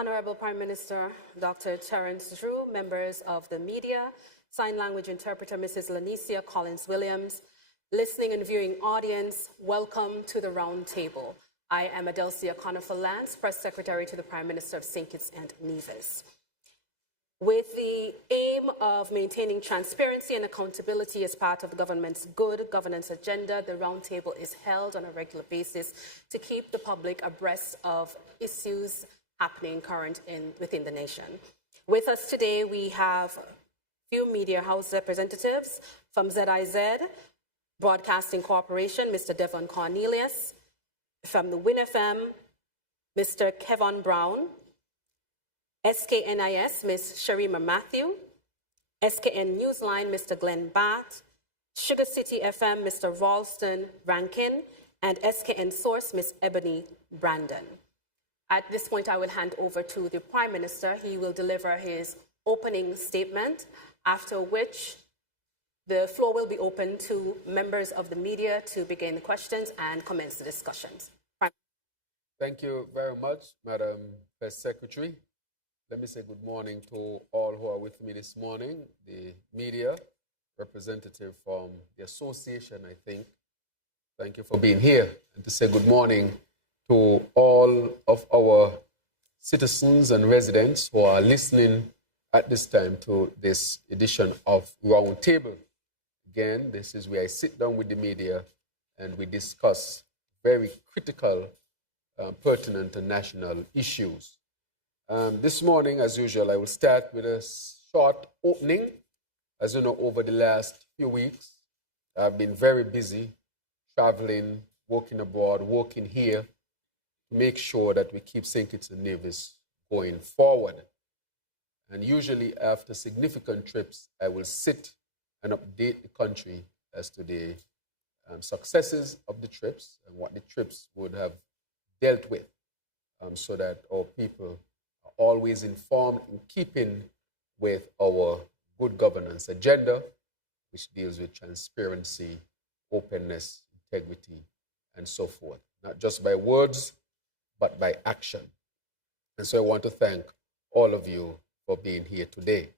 Honorable Prime Minister Dr. Terrance Drew, members of the media, sign language interpreter Mrs. Lanicia Collins-Williams, listening and viewing audience, welcome to the Roundtable. I am Adelcia Conifer-Lance, Press Secretary to the Prime Minister of St. Kitts and Nevis. With the aim of maintaining transparency and accountability as part of the government's good governance agenda, the Roundtable is held on a regular basis to keep the public abreast of issues happening within the nation. With us today, we have a few media house representatives from ZIZ Broadcasting Corporation, Mr. Devon Cornelius, from the Win FM, Mr. Kevin Brown, SKNIS, Ms. Sharima Matthew, SKN Newsline, Mr. Glenn Batt, Sugar City FM, Mr. Ralston Rankin, and SKN Source, Ms. Ebony Brandon. At this point, I will hand over to the Prime Minister. He will deliver his opening statement, after which the floor will be open to members of the media to begin questions and commence the discussions. Thank you very much, Madam Press Secretary. Let me say good morning to all who are with me this morning, the media representative from the association, I think. Thank you for being here, and to say good morning to all of our citizens and residents who are listening at this time to this edition of Roundtable. Again, this is where I sit down with the media and we discuss very critical, pertinent and national issues. This morning, as usual, I will start with a short opening. As you know, over the last few weeks, I've been very busy traveling, working abroad, working here, to make sure that we keep St. Kitts and Nevis going forward. And usually after significant trips, I will sit and update the country as to the successes of the trips and what the trips would have dealt with, so that our people are always informed in keeping with our good governance agenda, which deals with transparency, openness, integrity, and so forth. Not just by words, but by action. And so I want to thank all of you for being here today.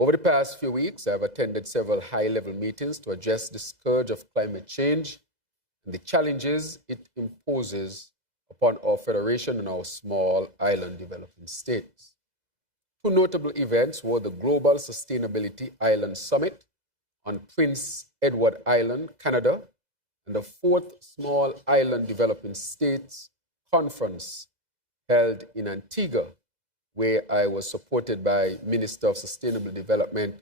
Over the past few weeks, I've attended several high-level meetings to address the scourge of climate change and the challenges it imposes upon our federation and our small island developing states. Two notable events were the Global Sustainability Island Summit on Prince Edward Island, Canada, and the fourth Small Island Developing States Conference held in Antigua, where I was supported by Minister of Sustainable Development,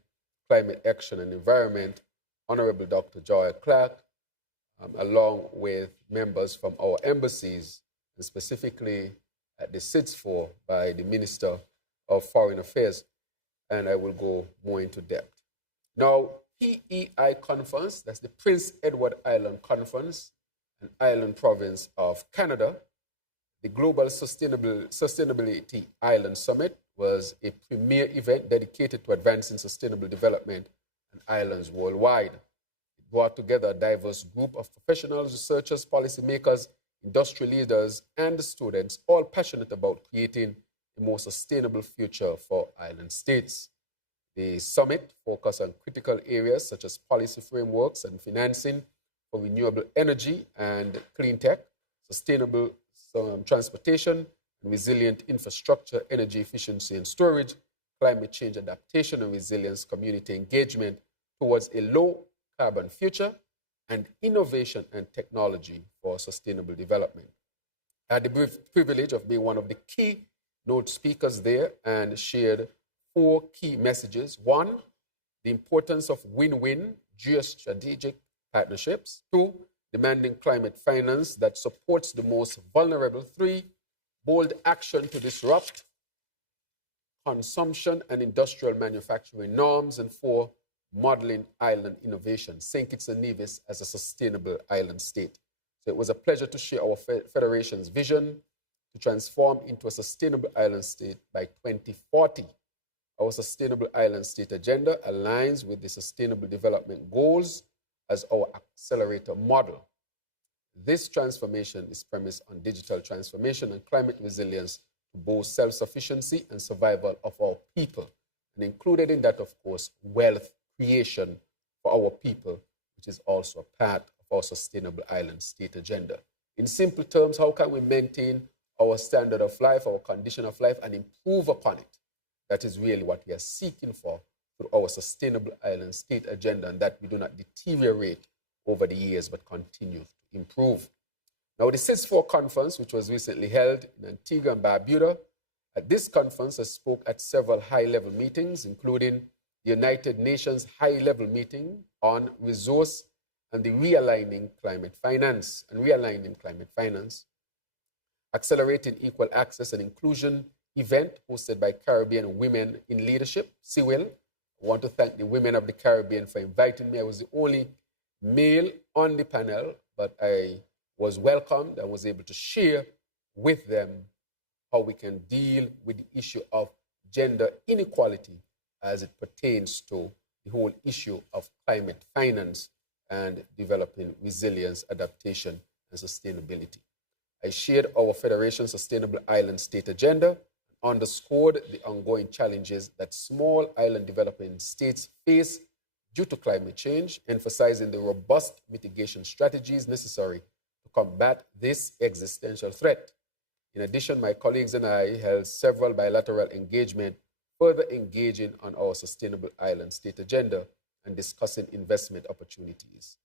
Climate Action and Environment, Honorable Dr. Joy Clark, along with members from our embassies, and specifically at the SIDS4 by the Minister of Foreign Affairs, and I will go more into depth. Now, PEI Conference, that's the Prince Edward Island Conference, an island province of Canada. The Global Sustainability Island Summit was a premier event dedicated to advancing sustainable development in islands worldwide. It brought together a diverse group of professionals, researchers, policymakers, industry leaders, and students, all passionate about creating a more sustainable future for island states. The summit focused on critical areas such as policy frameworks and financing for renewable energy and clean tech, sustainable transportation, and resilient infrastructure, energy efficiency and storage, climate change adaptation and resilience, community engagement towards a low-carbon future, and innovation and technology for sustainable development. I had the privilege of being one of the keynote speakers there and shared 4 key messages. 1, the importance of win-win geostrategic partnerships. 2, demanding climate finance that supports the most vulnerable. 3, bold action to disrupt consumption and industrial manufacturing norms. And 4, modeling island innovation, St. Kitts and Nevis as a sustainable island state. So it was a pleasure to share our federation's vision to transform into a sustainable island state by 2040. Our sustainable island state agenda aligns with the Sustainable Development Goals as our accelerator model. This transformation is premised on digital transformation and climate resilience to boost self-sufficiency and survival of our people. And included in that, of course, wealth creation for our people, which is also a part of our sustainable island state agenda. In simple terms, how can we maintain our standard of life, our condition of life, and improve upon it? That is really what we are seeking for through our sustainable island state agenda, and that we do not deteriorate over the years, but continue to improve. Now, the CIS4 conference, which was recently held in Antigua and Barbuda, at this conference, I spoke at several high-level meetings, including the United Nations high-level meeting on resource and the realigning climate finance, accelerating equal access and inclusion event hosted by Caribbean Women in Leadership, CWIL. I want to thank the women of the Caribbean for inviting me. I was the only male on the panel, but I was welcomed and was able to share with them how we can deal with the issue of gender inequality as it pertains to the whole issue of climate finance and developing resilience, adaptation, and sustainability. I shared our Federation Sustainable Island State Agenda and underscored the ongoing challenges that small island developing states face due to climate change, emphasizing the robust mitigation strategies necessary to combat this existential threat. In addition, my colleagues and I held several bilateral engagements, further engaging on our Sustainable Island State Agenda and discussing investment opportunities.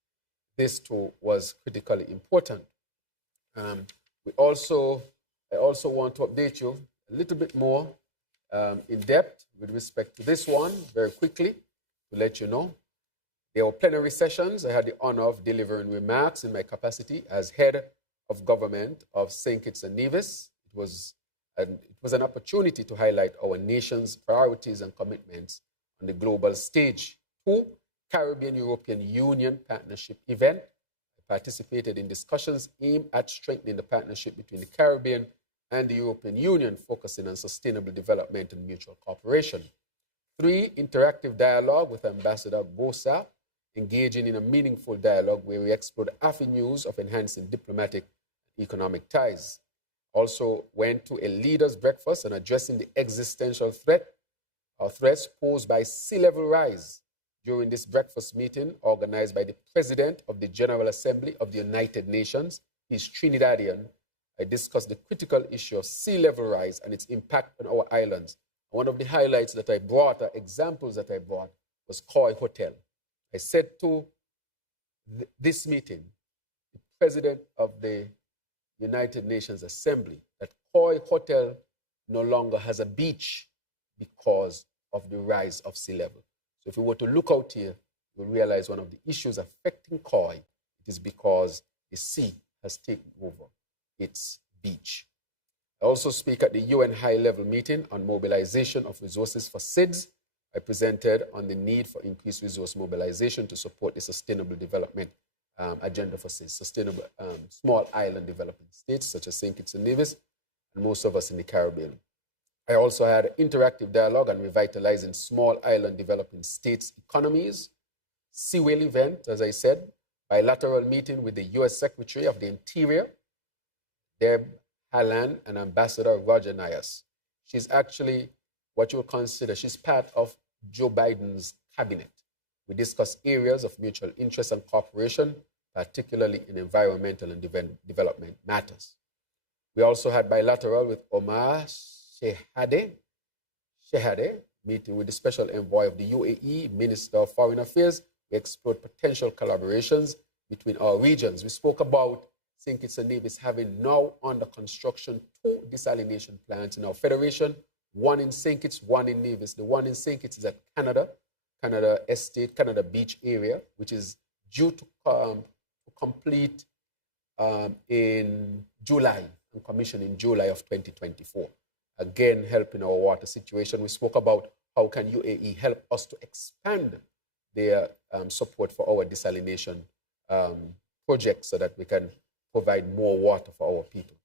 This too was critically important. I also want to update you a little bit more in depth with respect to this one very quickly to let you know. There were plenary sessions. I had the honor of delivering remarks in my capacity as head of government of St. Kitts and Nevis. It was an opportunity to highlight our nation's priorities and commitments on the global stage. 2, Caribbean-European Union Partnership event. I participated in discussions aimed at strengthening the partnership between the Caribbean and the European Union, focusing on sustainable development and mutual cooperation. 3, interactive dialogue with Ambassador Bosa, engaging in a meaningful dialogue where we explored avenues of enhancing diplomatic and economic ties. Also went to a leaders' breakfast on addressing the existential threats posed by sea level rise. During this breakfast meeting, organized by the President of the General Assembly of the United Nations, he's Trinidadian, I discussed the critical issue of sea level rise and its impact on our islands. One of the highlights that I brought, or examples that I brought, was Koi Hotel. I said to this meeting, the President of the United Nations Assembly, that Koi Hotel no longer has a beach because of the rise of sea level. So if we were to look out here, we'll realize one of the issues affecting Koi, it is because the sea has taken over its beach. I also speak at the UN high-level meeting on mobilization of resources for SIDS. I presented on the need for increased resource mobilization to support the sustainable development agenda for SIDS, sustainable small island developing states such as St. Kitts and Nevis, and most of us in the Caribbean. I also had an interactive dialogue on revitalizing small island developing states' economies, CWIL event, as I said, bilateral meeting with the U.S. Secretary of the Interior, Deb Haaland, and Ambassador Roger Nias. She's actually what you would consider, she's part of Joe Biden's cabinet. We discussed areas of mutual interest and cooperation, particularly in environmental and development matters. We also had bilateral with Omar Shehadeh, meeting with the special envoy of the UAE, Minister of Foreign Affairs. We explored potential collaborations between our regions. We spoke about St. Kitts and Nevis having now under construction 2 desalination plants in our federation, one in St. Kitts, one in Nevis. The one in St. Kitts is at Canada Estate, Canada Beach area, which is due to complete in July and commission in July of 2024. Again, helping our water situation. We spoke about how can UAE help us to expand their support for our desalination projects so that we can provide more water for our people.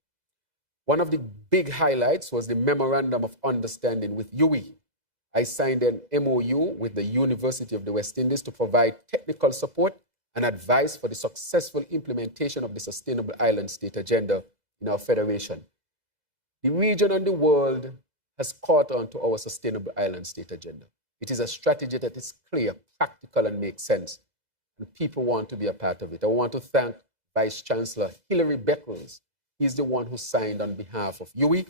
One of the big highlights was the Memorandum of Understanding with UWI. I signed an MOU with the University of the West Indies to provide technical support and advice for the successful implementation of the Sustainable Island State Agenda in our federation. The region and the world has caught on to our sustainable island state agenda. It is a strategy that is clear, practical, and makes sense. And people want to be a part of it. I want to thank Vice Chancellor Hilary Beckles. He's the one who signed on behalf of UWI,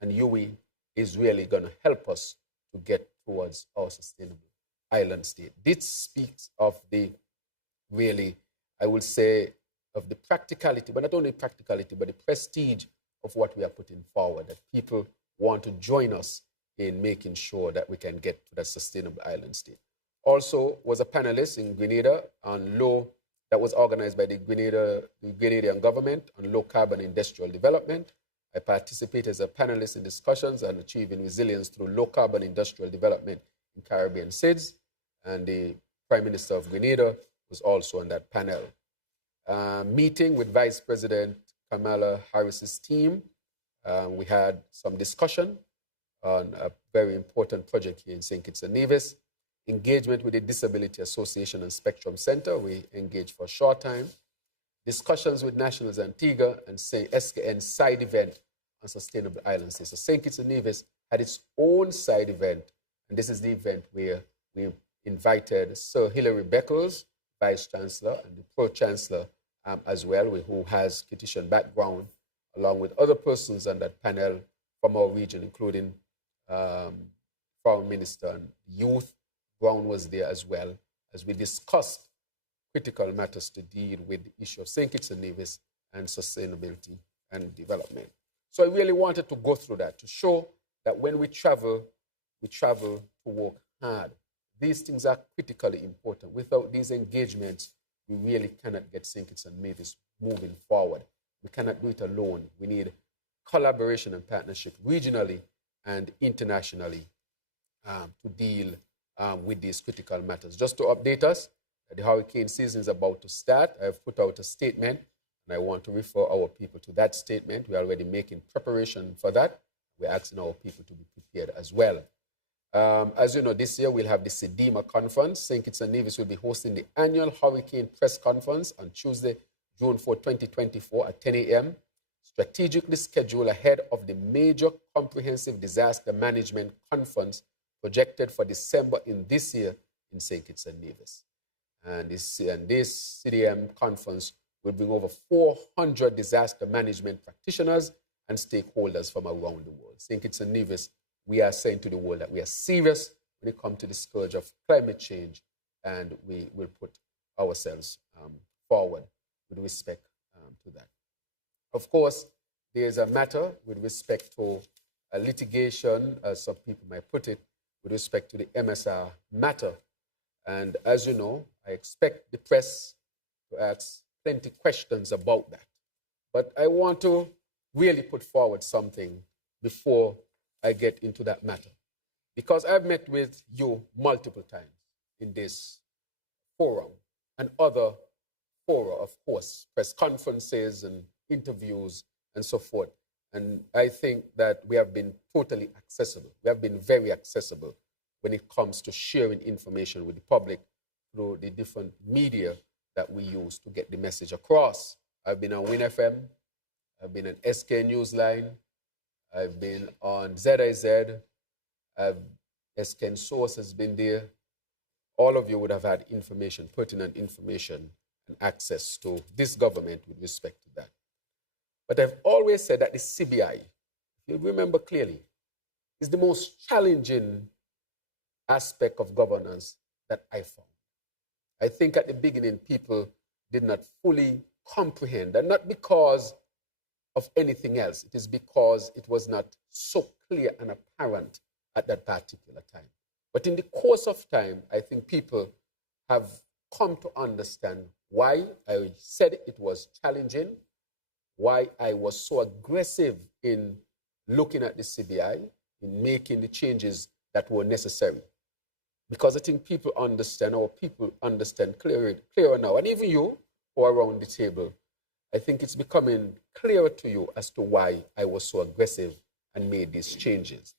and UWI is really going to help us to get towards our sustainable island state. This speaks of the really, I would say, of the practicality, but not only practicality, but the prestige of what we are putting forward, that people want to join us in making sure that we can get to that sustainable island state. Also was a panelist in Grenada on that was organized by the Grenadian government on low carbon industrial development. I participated as a panelist in discussions on achieving resilience through low carbon industrial development in Caribbean SIDS, and the Prime Minister of Grenada was also on that panel. Meeting with Vice President Kamala Harris's team, we had some discussion on a very important project here in St. Kitts and Nevis. Engagement with the Disability Association and Spectrum Center, we engaged for a short time. Discussions with Nationals Antigua and SKN side event on sustainable island states. So St. Kitts and Nevis had its own side event, and this is the event where we invited Sir Hilary Beckles, Vice Chancellor, and the Pro Chancellor as well, who has Kittitian background, along with other persons on that panel from our region, including Foreign Minister and Youth. Brown was there as well, as we discussed critical matters to deal with the issue of St. Kitts and Nevis and sustainability and development. So I really wanted to go through that to show that when we travel to work hard. These things are critically important. Without these engagements, we really cannot get St. Kitts and Nevis moving forward. We cannot do it alone. We need collaboration and partnership regionally and internationally to deal with these critical matters. Just to update us, the hurricane season is about to start. I've put out a statement, and I want to refer our people to that statement. We're already making preparation for that. We're asking our people to be prepared as well. As you know, this year we'll have the SEDEMA conference. St. Kitts and Nevis will be hosting the annual Hurricane Press Conference on Tuesday, June 4, 2024 at 10 a.m., strategically scheduled ahead of the major comprehensive disaster management conference projected for December in this year in St. Kitts and Nevis. And this CDM conference will bring over 400 disaster management practitioners and stakeholders from around the world. St. Kitts and Nevis, we are saying to the world that we are serious when it comes to the scourge of climate change, and we will put ourselves forward with respect to that. Of course, there's a matter with respect to a litigation, as some people might put it, with respect to the MSR matter. And as you know, I expect the press to ask plenty questions about that. But I want to really put forward something before I get into that matter. Because I've met with you multiple times in this forum and other fora, of course, press conferences and interviews and so forth. And I think that we have been totally accessible. We have been very accessible when it comes to sharing information with the public through the different media that we use to get the message across. I've been on WinFM, I've been on SK Newsline, I've been on ZIZ, SK Source has been there. All of you would have had information, pertinent information, and access to this government with respect to that. But I've always said that the CBI, if you remember clearly, is the most challenging aspect of governance that I found. I think at the beginning, people did not fully comprehend, and not because of anything else. It is because it was not so clear and apparent at that particular time. But in the course of time, I think people have come to understand why I said it was challenging, why I was so aggressive in looking at the CBI, in making the changes that were necessary. Because I think people understand, or people understand clearer now, and even you who are around the table, I think it's becoming clearer to you as to why I was so aggressive and made these changes.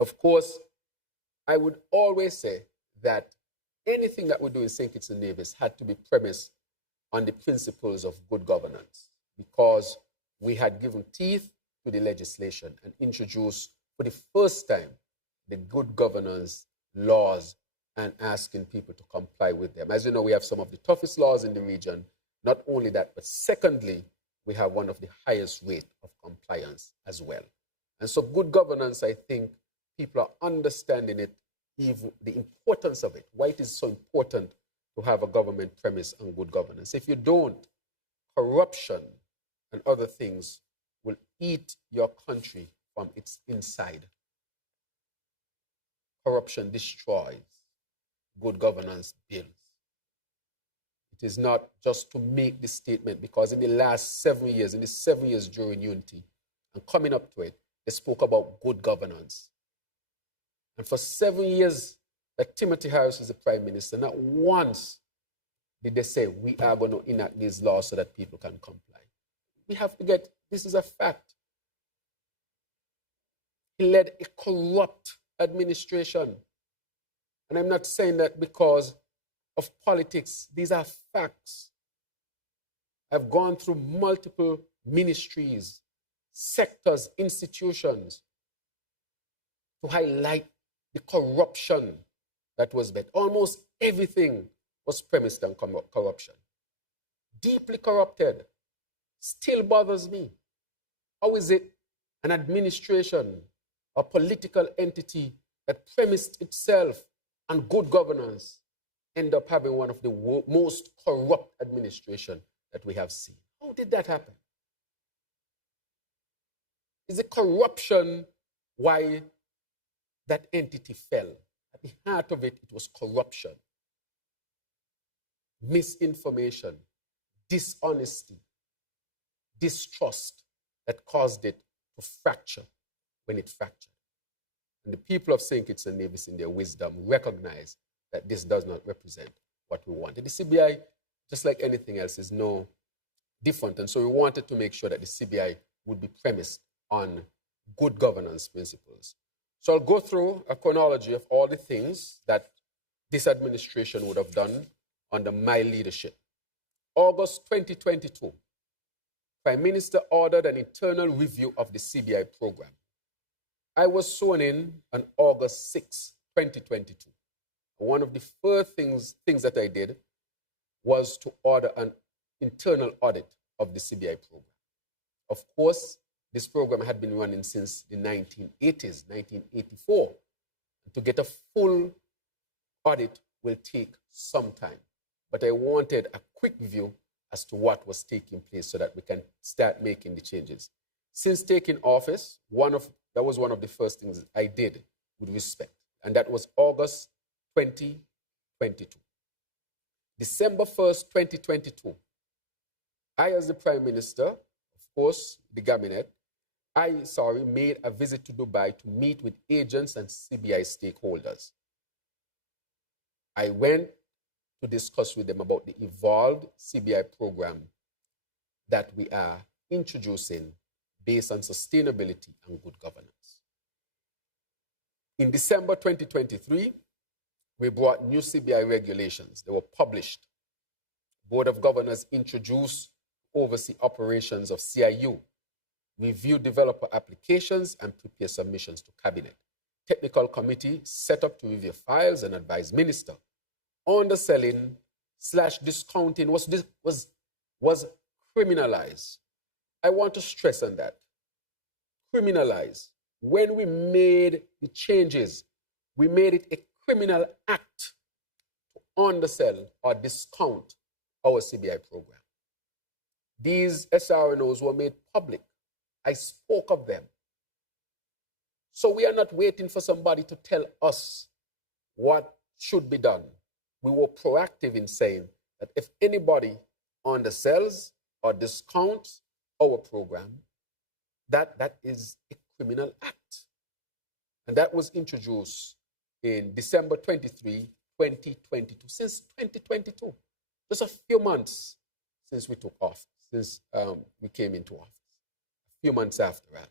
Of course, I would always say that anything that we do in St. Kitts and Nevis had to be premised on the principles of good governance, because we had given teeth to the legislation and introduce for the first time the good governance laws and asking people to comply with them. As you know, we have some of the toughest laws in the region. Not only that, but secondly, we have one of the highest rate of compliance as well. And so good governance, I think people are understanding it, even the importance of it, why it is so important to have a government premise on good governance. If you don't, corruption and other things will eat your country from its inside. Corruption destroys, good governance builds. It is not just to make the statement, because in the last 7 years, in the 7 years during unity, and coming up to it, they spoke about good governance. And for 7 years that Timothy Harris was the prime minister, not once did they say, we are going to enact these laws so that people can comply. We have to get, this is a fact. He led a corrupt administration. And I'm not saying that because of politics. These are facts. I've gone through multiple ministries, sectors, institutions to highlight the corruption that was there. Almost everything was premised on corruption. Deeply corrupted. Still bothers me. How is it an administration, a political entity that premised itself on good governance end up having one of the most corrupt administration that we have seen? How did that happen? Is it corruption why that entity fell? At the heart of it, it was corruption, misinformation, dishonesty, distrust that caused it to fracture when it fractured. And the people of St. Kitts and Nevis, in their wisdom, recognize that this does not represent what we wanted. The CBI, just like anything else, is no different. And so we wanted to make sure that the CBI would be premised on good governance principles. So I'll go through a chronology of all the things that this administration would have done under my leadership. August 2022, Prime Minister ordered an internal review of the CBI program. I was sworn in on August 6, 2022. One of the first things that I did was to order an internal audit of the CBI program. Of course, this program had been running since the 1980s, 1984. To get a full audit will take some time. But I wanted a quick view as to what was taking place so that we can start making the changes. Since taking office, that was one of the first things I did with respect, and that was August 2022. December 1st, 2022, I, as the Prime Minister, of course, the cabinet, made a visit to Dubai to meet with agents and CBI stakeholders. I went to discuss with them about the evolved CBI program that we are introducing based on sustainability and good governance. In December 2023, we brought new CBI regulations. They were published. Board of Governors introduced oversee operations of CIU, review developer applications, and prepare submissions to Cabinet. Technical committee set up to review files and advise minister. Underselling/discounting was criminalized. I want to stress on that. Criminalized. When we made the changes, we made it a criminal act to undersell or discount our CBI program. These SRNOs were made public. I spoke of them. So we are not waiting for somebody to tell us what should be done. We were proactive in saying that if anybody undersells or discounts our program, that is a criminal act. And that was introduced in December 23, 2022. Since 2022, just a few months since we took office, since we came into office. A few months after that.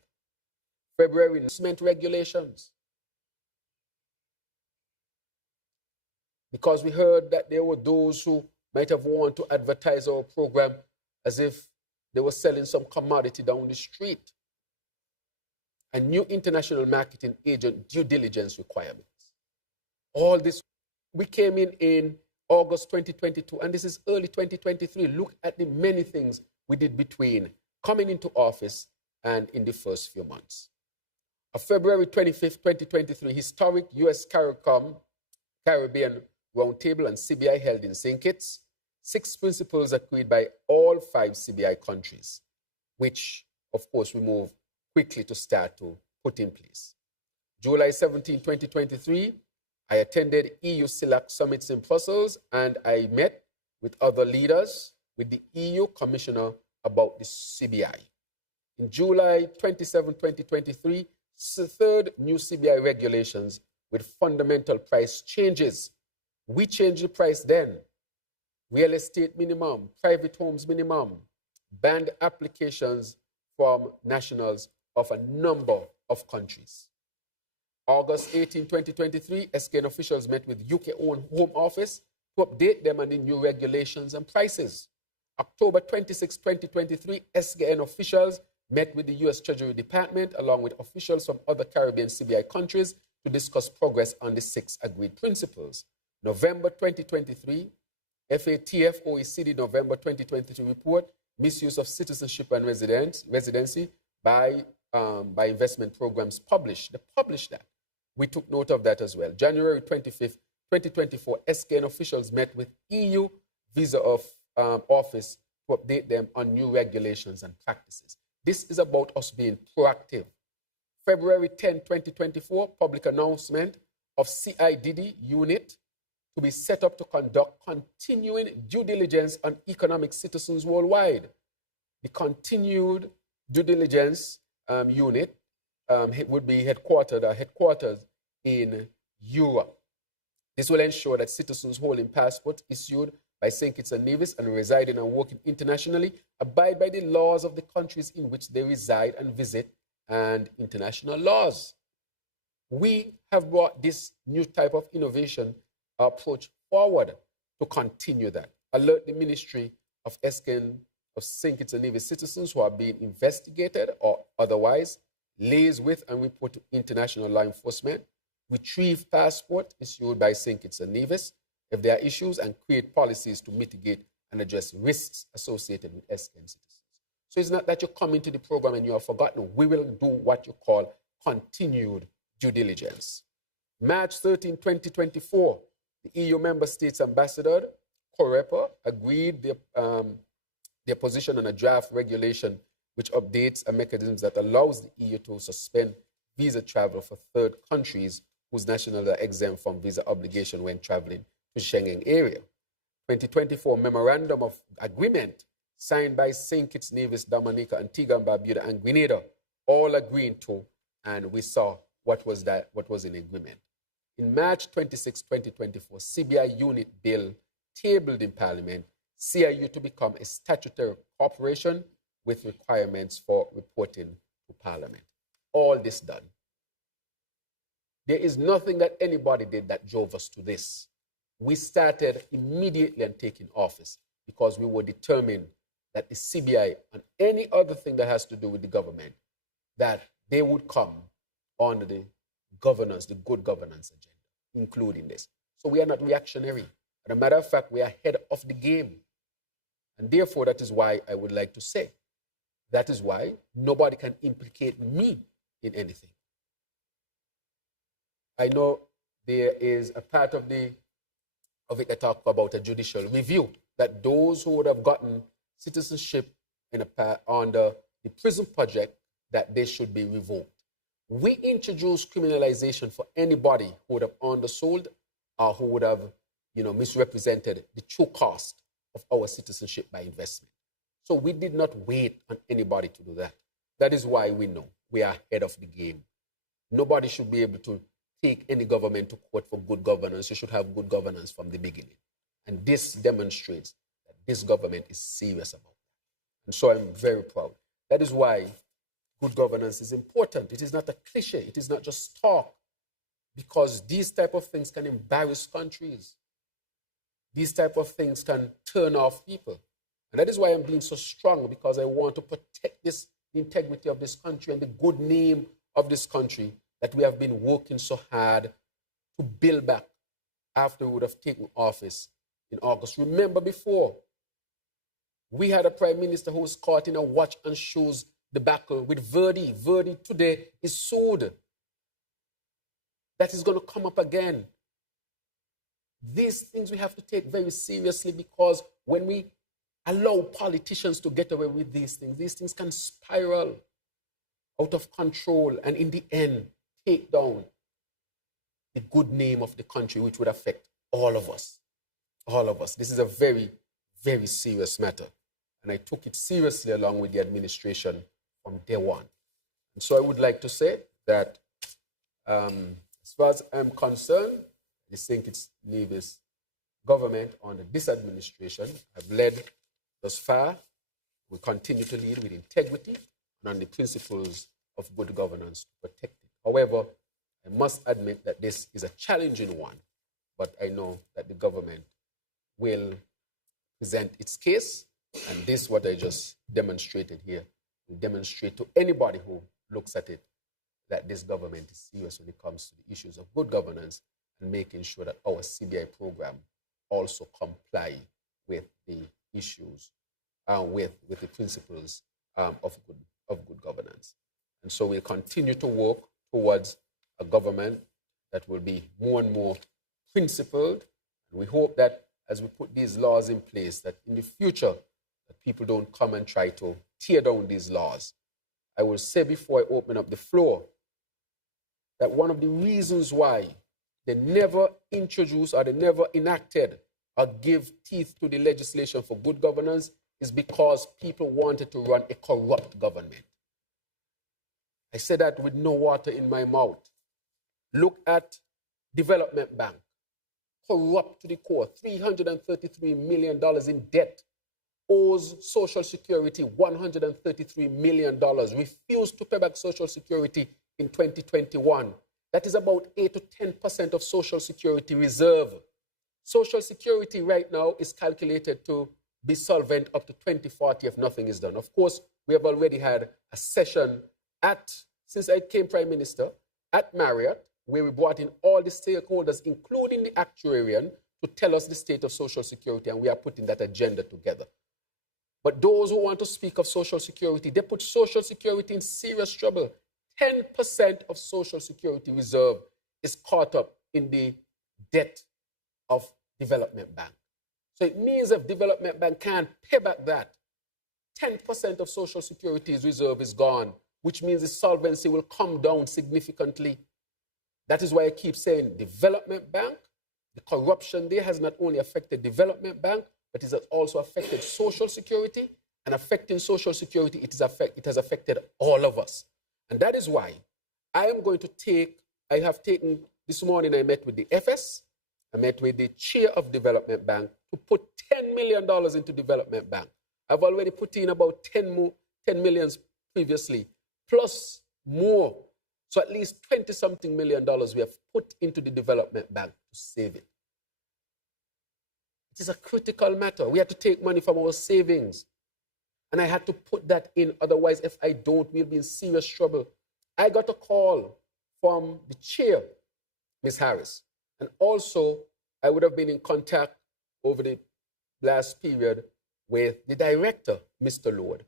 February, investment regulations. Because we heard that there were those who might have wanted to advertise our program as if they were selling some commodity down the street. and new international marketing agent due diligence requirements. All this, we came in August 2022, and this is early 2023. Look at the many things we did between coming into office and in the first few months. On February 25th, 2023, historic U.S. Caribbean Roundtable and CBI held in St. Kitts. 6 principles agreed by all 5 CBI countries, which, of course, we move quickly to start to put in place. July 17, 2023, I attended EU CELAC summits in Brussels, and I met with other leaders, with the EU Commissioner about the CBI. In July 27, 2023, third new CBI regulations with fundamental price changes. We changed the price then. Real estate minimum, private homes minimum, banned applications from nationals of a number of countries. August 18, 2023, SKN officials met with UK Home Office to update them on the new regulations and prices. October 26, 2023, SKN officials met with the US Treasury Department along with officials from other Caribbean CBI countries to discuss progress on the 6 agreed principles. November 2023, FATF OECD November 2023 report, misuse of citizenship and residency by investment programs published. They published that. We took note of that as well. January 25th, 2024, SKN officials met with EU Visa Office to update them on new regulations and practices. This is about us being proactive. February 10, 2024, public announcement of CIDD unit to be set up to conduct continuing due diligence on economic citizens worldwide. The continued due diligence unit would be headquartered in Europe. This will ensure that citizens holding passports issued by St. Kitts and Nevis and residing and working internationally abide by the laws of the countries in which they reside and visit and international laws. We have brought this new type of innovation approach forward to continue that. Alert the Ministry of St. Kitts and Nevis citizens who are being investigated or otherwise, liaise with and report to international law enforcement, retrieve passport issued by St. Kitts and Nevis if there are issues, and create policies to mitigate and address risks associated with SKN citizens. So it's not that you come into the program and you are forgotten. We will do what you call continued due diligence. March 13, 2024, the EU member states ambassador, COREPA, agreed their position on a draft regulation which updates a mechanism that allows the EU to suspend visa travel for third countries whose nationals are exempt from visa obligation when traveling to Schengen area. 2024 Memorandum of Agreement signed by St. Kitts, Nevis, Dominica, Antigua and Barbuda, and Grenada, all agreeing to, and we saw what was in agreement. In March 26, 2024, CBI unit bill tabled in Parliament, CIU to become a statutory corporation with requirements for reporting to Parliament. All this done. There is nothing that anybody did that drove us to this. We started immediately and taking office because we were determined that the CBI and any other thing that has to do with the government, that they would come under the governance, the good governance agenda, including this. So we are not reactionary. As a matter of fact, we are ahead of the game. And therefore, that is why I would like to say, that is why nobody can implicate me in anything. I know there is a part of it that talk about a judicial review, that those who would have gotten citizenship under the prison project, that they should be revoked. We introduced criminalization for anybody who would have undersold or who would have, misrepresented the true cost of our citizenship by investment. So we did not wait on anybody to do that. That is why we know we are ahead of the game. Nobody should be able to take any government to court for good governance. You should have good governance from the beginning. And this demonstrates that this government is serious about that. And so I'm very proud. That is why good governance is important. It is not a cliche. It is not just talk. Because these type of things can embarrass countries. These type of things can turn off people. And that is why I'm being so strong, because I want to protect the integrity of this country and the good name of this country that we have been working so hard to build back after we would have taken office in August. Remember before, we had a prime minister who was caught in a watch and shoes debacle with Verdi. Verdi today is sued. That is going to come up again. These things we have to take very seriously, because when we allow politicians to get away with these things can spiral out of control and in the end take down the good name of the country, which would affect all of us. All of us. This is a very, very serious matter. And I took it seriously along with the administration from day one. And so I would like to say that as far as I'm concerned, I think it's Nevis government under this administration have led thus far. We continue to lead with integrity and on the principles of good governance to protect it. However, I must admit that this is a challenging one, but I know that the government will present its case, and this, what I just demonstrated here, will demonstrate to anybody who looks at it that this government is serious when it comes to the issues of good governance and making sure that our CBI program also comply with the issues, with the principles of good governance. And so we'll continue to work towards a government that will be more and more principled. And we hope that as we put these laws in place, that in the future, that people don't come and try to tear down these laws. I will say before I open up the floor that one of the reasons why they never introduced or they never enacted or give teeth to the legislation for good governance is because people wanted to run a corrupt government. I say that with no water in my mouth. Look at Development Bank, corrupt to the core, $333 million in debt, owes Social Security $133 million, refused to pay back Social Security in 2021. That is about 8 to 10% of Social Security reserve. Social Security right now is calculated to be solvent up to 2040 if nothing is done. Of course, we have already had a session since I became Prime Minister, at Marriott, where we brought in all the stakeholders, including the actuarian, to tell us the state of Social Security, and we are putting that agenda together. But those who want to speak of Social Security, they put Social Security in serious trouble. 10% of Social Security reserve is caught up in the debt of Development Bank. So it means if Development Bank can't pay back that, 10% of Social Security's reserve is gone, which means the solvency will come down significantly. That is why I keep saying Development Bank, the corruption there has not only affected Development Bank, but it has also affected Social Security, and affecting Social Security, it has affected all of us. And that is why I have taken, this morning I met with the FS, I met with the chair of Development Bank to put $10 million into Development Bank. I've already put in about 10 million previously, plus more. So at least 20-something million we have put into the Development Bank to save it. It is a critical matter. We had to take money from our savings. And I had to put that in. Otherwise, if I don't, we'll be in serious trouble. I got a call from the chair, Ms. Harris. And also, I would have been in contact over the last period with the director, Mr. Lord,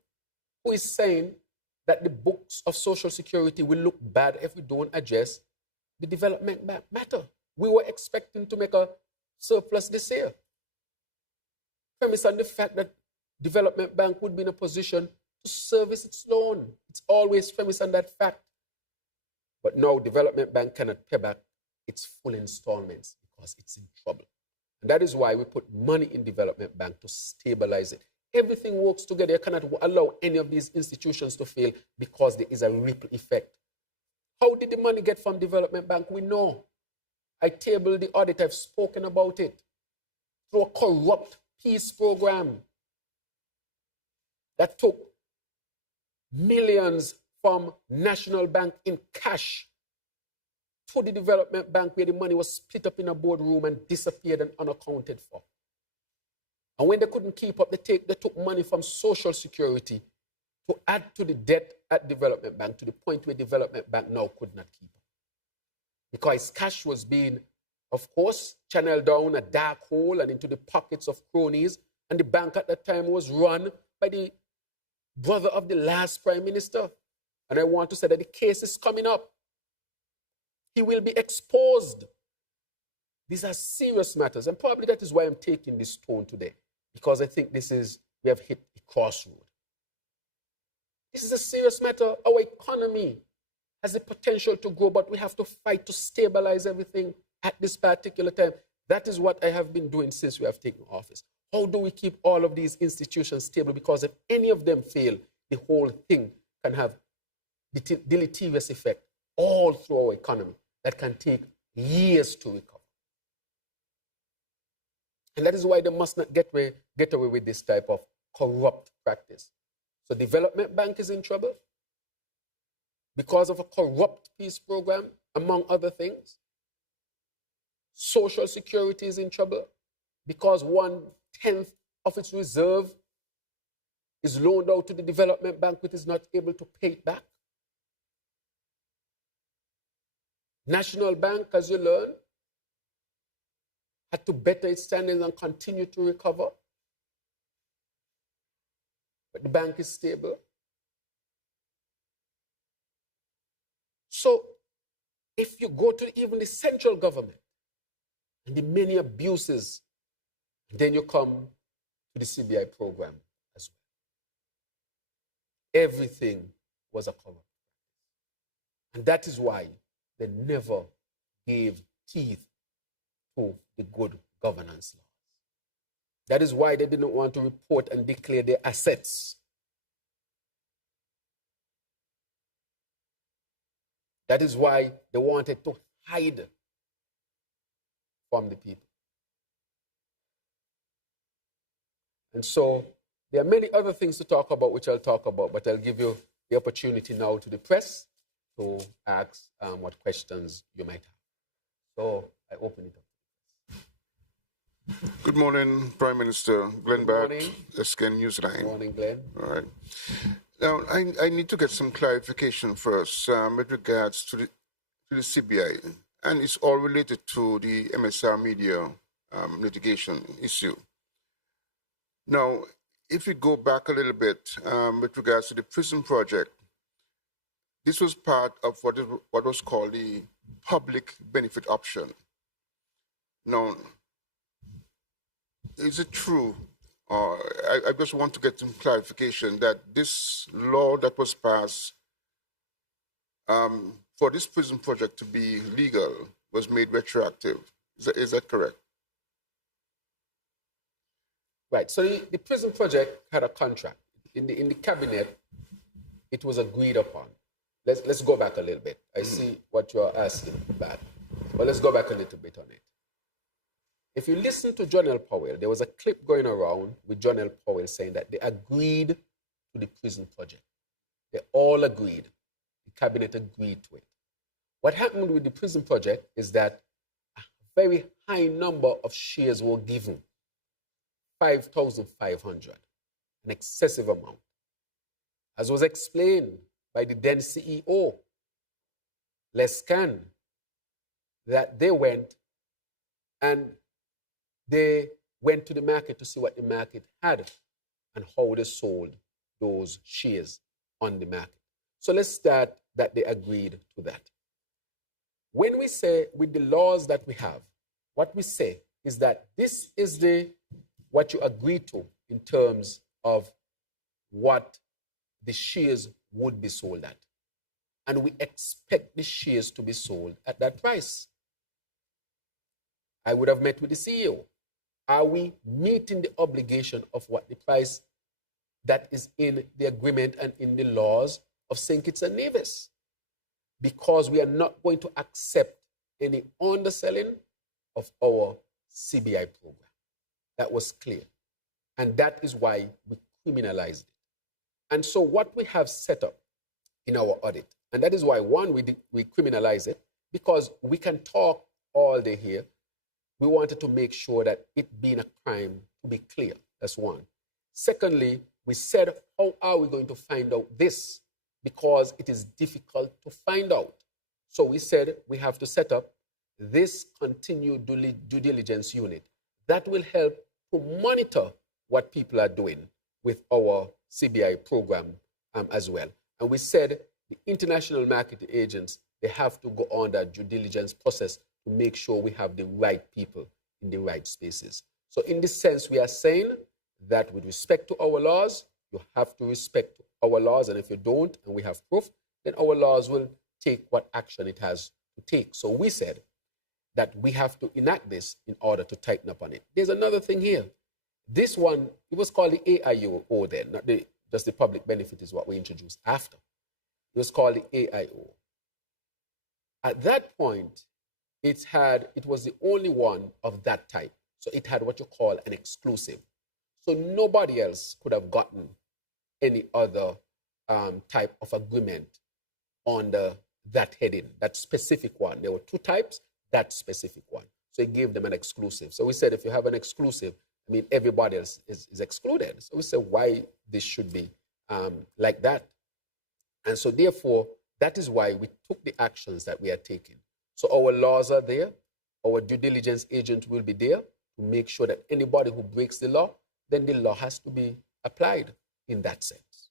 who is saying that the books of Social Security will look bad if we don't address the Development matter. We were expecting to make a surplus this year. Premise on the fact that Development Bank would be in a position to service its loan. It's always premise on that fact. But now Development Bank cannot pay back its full installments because it's in trouble. And that is why we put money in Development Bank to stabilize it. Everything works together. You cannot allow any of these institutions to fail because there is a ripple effect. How did the money get from Development Bank? We know. I tabled the audit. I've spoken about it. Through a corrupt peace program that took millions from National Bank in cash to the Development Bank, where the money was split up in a boardroom and disappeared and unaccounted for. And when they couldn't keep up, they took money from Social Security to add to the debt at Development Bank to the point where Development Bank now could not keep up. Because cash was being, of course, channeled down a dark hole and into the pockets of cronies. And the bank at that time was run by the brother of the last prime minister. And I want to say that the case is coming up. He will be exposed. These are serious matters. And probably that is why I'm taking this tone today. Because I think we have hit a crossroad. This is a serious matter. Our economy has the potential to grow, but we have to fight to stabilize everything at this particular time. That is what I have been doing since we have taken office. How do we keep all of these institutions stable? Because if any of them fail, the whole thing can have deleterious effect all through our economy that can take years to recover. And that is why they must not get away with this type of corrupt practice. So Development Bank is in trouble because of a corrupt peace program, among other things. Social Security is in trouble because 1/10 of its reserve is loaned out to the Development Bank, which is not able to pay it back. National Bank, as you learn, had to better its standards and continue to recover. But the bank is stable. So, if you go to even the central government and the many abuses, then you come to the CBI program as well. Everything was a corrupt practice. And that is why they never gave teeth to the good governance laws. That is why they didn't want to report and declare their assets. That is why they wanted to hide from the people. And so there are many other things to talk about, which I'll talk about, but I'll give you the opportunity now to the press to ask what questions you might have. So I open it up. Good morning, Prime Minister. Glenn Batt, SKN Newsline. Good morning, Glenn. All right. Now, I need to get some clarification first with regards to the CBI, and it's all related to the MSR media litigation issue. Now, if we go back a little bit with regards to the prison project, this was part of what was called the public benefit option. Now, is it true, I just want to get some clarification, that this law that was passed for this prison project to be legal was made retroactive? Is that correct? Right, so the prison project had a contract. In the cabinet, it was agreed upon. Let's go back a little bit. I see what you're asking about, but let's go back a little bit on it. If you listen to John L. Powell, there was a clip going around with John L. Powell saying that they agreed to the prison project. They all agreed. The cabinet agreed to it. What happened with the prison project is that a very high number of shares were given, 5,500, an excessive amount. As was explained by the then CEO, Lescan, that they went to the market to see what the market had and how they sold those shares on the market. So let's start that they agreed to that. When we say with the laws that we have, what we say is that this is what you agree to in terms of what the shares would be sold at. And we expect the shares to be sold at that price. I would have met with the CEO. Are we meeting the obligation of what the price that is in the agreement and in the laws of St. Kitts and Nevis? Because we are not going to accept any underselling of our CBI program. That was clear. And that is why we criminalized it. And so what we have set up in our audit, and that is why, one, we criminalize it, because we can talk all day here. We wanted to make sure that it being a crime to be clear. That's one. Secondly, we said, how are we going to find out this? Because it is difficult to find out. So we said we have to set up this continued due diligence unit that will help to monitor what people are doing with our CBI program as well. And we said the international market agents, they have to go on that due diligence process to make sure we have the right people in the right spaces. So in this sense, we are saying that with respect to our laws, you have to respect our laws. And if you don't, and we have proof, then our laws will take what action it has to take. So we said that we have to enact this in order to tighten up on it. There's another thing here. This one, it was called the AIO then, not just the public benefit is what we introduced after. It was called the AIO. At that point, it was the only one of that type. So it had what you call an exclusive. So nobody else could have gotten any other type of agreement under that heading, that specific one. There were two types, that specific one. So it gave them an exclusive. So we said if you have an exclusive, I mean, everybody else is excluded. So we said why this should be like that. And so therefore, that is why we took the actions that we are taking. So our laws are there. Our due diligence agent will be there to make sure that anybody who breaks the law, then the law has to be applied in that sense.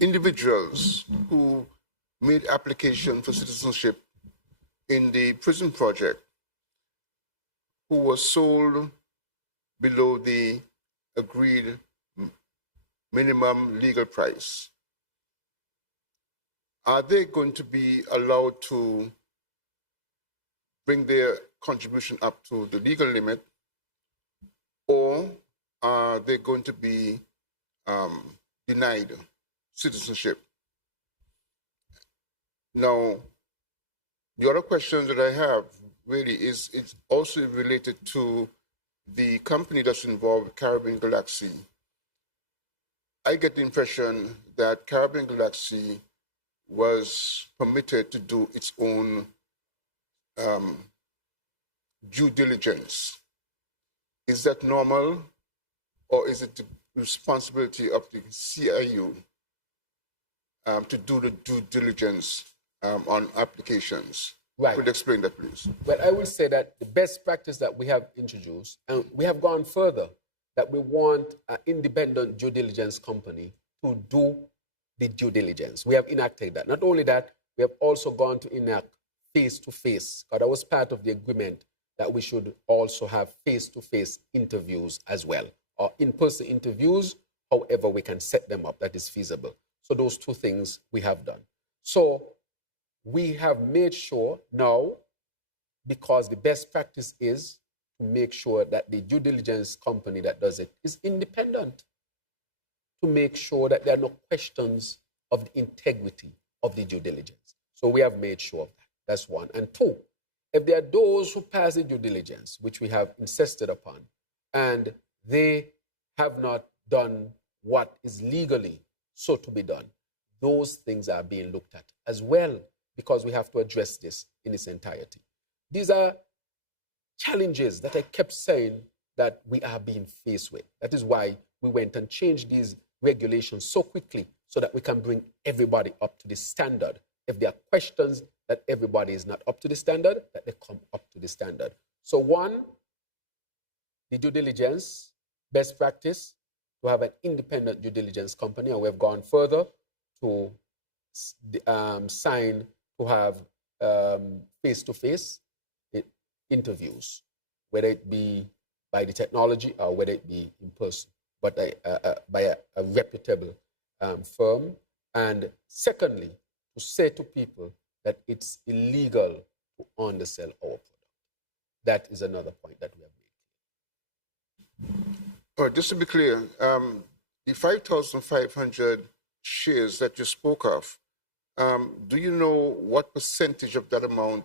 Individuals who made application for citizenship in the prison project who was sold below the agreed minimum legal price, are they going to be allowed to bring their contribution up to the legal limit, or are they going to be denied citizenship? Now, the other question that I have really is it's also related to the company that's involved, Caribbean Galaxy. I get the impression that Caribbean Galaxy was permitted to do its own due diligence. Is that normal, or is it the responsibility of the CIU to do the due diligence on applications? Right. Could you explain that, please? Well, I will say that the best practice that we have introduced, and we have gone further, that we want an independent due diligence company to do the due diligence. We have enacted that. Not only that, we have also gone to enact face-to-face, because that was part of the agreement that we should also have face-to-face interviews as well, or in-person interviews, however we can set them up that is feasible. So those two things we have done. So we have made sure now, because the best practice is to make sure that the due diligence company that does it is independent, to make sure that there are no questions of the integrity of the due diligence. So we have made sure of that. That's one. And two, if there are those who pass the due diligence, which we have insisted upon, and they have not done what is legally so to be done, those things are being looked at as well, because we have to address this in its entirety. These are challenges that I kept saying that we are being faced with. That is why we went and changed these regulations so quickly so that we can bring everybody up to the standard. If there are questions that everybody is not up to the standard, that they come up to the standard. So one, the due diligence, best practice, to have an independent due diligence company, and we've gone further to sign to have face-to-face interviews, whether it be by the technology or whether it be in person, but by a reputable firm. And secondly, to say to people that it's illegal to undersell our product. That is another point that we have made. Just to be clear, the 5,500 shares that you spoke of, do you know what percentage of that amount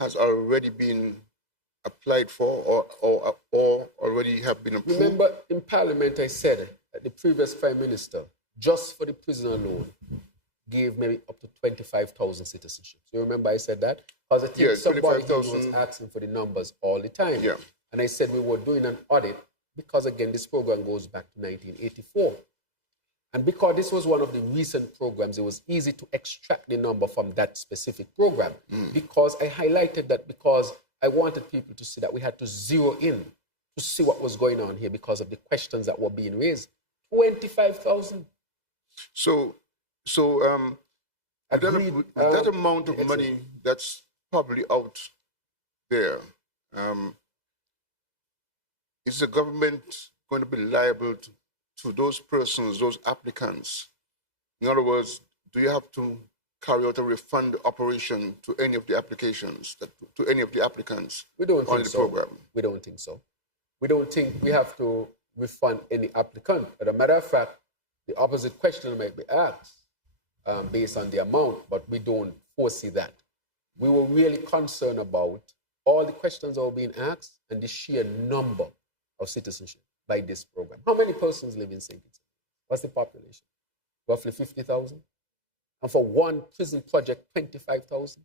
has already been applied for or already have been approved? Remember, in Parliament, I said that the previous Prime Minister, just for the prison alone, gave maybe up to 25,000 citizenships. You remember I said that? Because I think somebody was asking for the numbers all the time. Yeah. And I said we were doing an audit because, again, this program goes back to 1984. And because this was one of the recent programs, it was easy to extract the number from that specific program. Because I highlighted that because I wanted people to see that we had to zero in to see what was going on here because of the questions that were being raised. 25,000. So, that amount of money that's probably out there, is the government going to be liable to those persons, those applicants? In other words, do you have to carry out a refund operation to any of the applications, to any of the applicants on the program? We don't think so. We don't think we have to refund any applicant. As a matter of fact, the opposite question might be asked based on the amount, but we don't foresee that. We were really concerned about all the questions that were being asked and the sheer number of citizenship by this program. How many persons live in St. Kitts? What's the population? Roughly 50,000. And for one prison project, 25,000.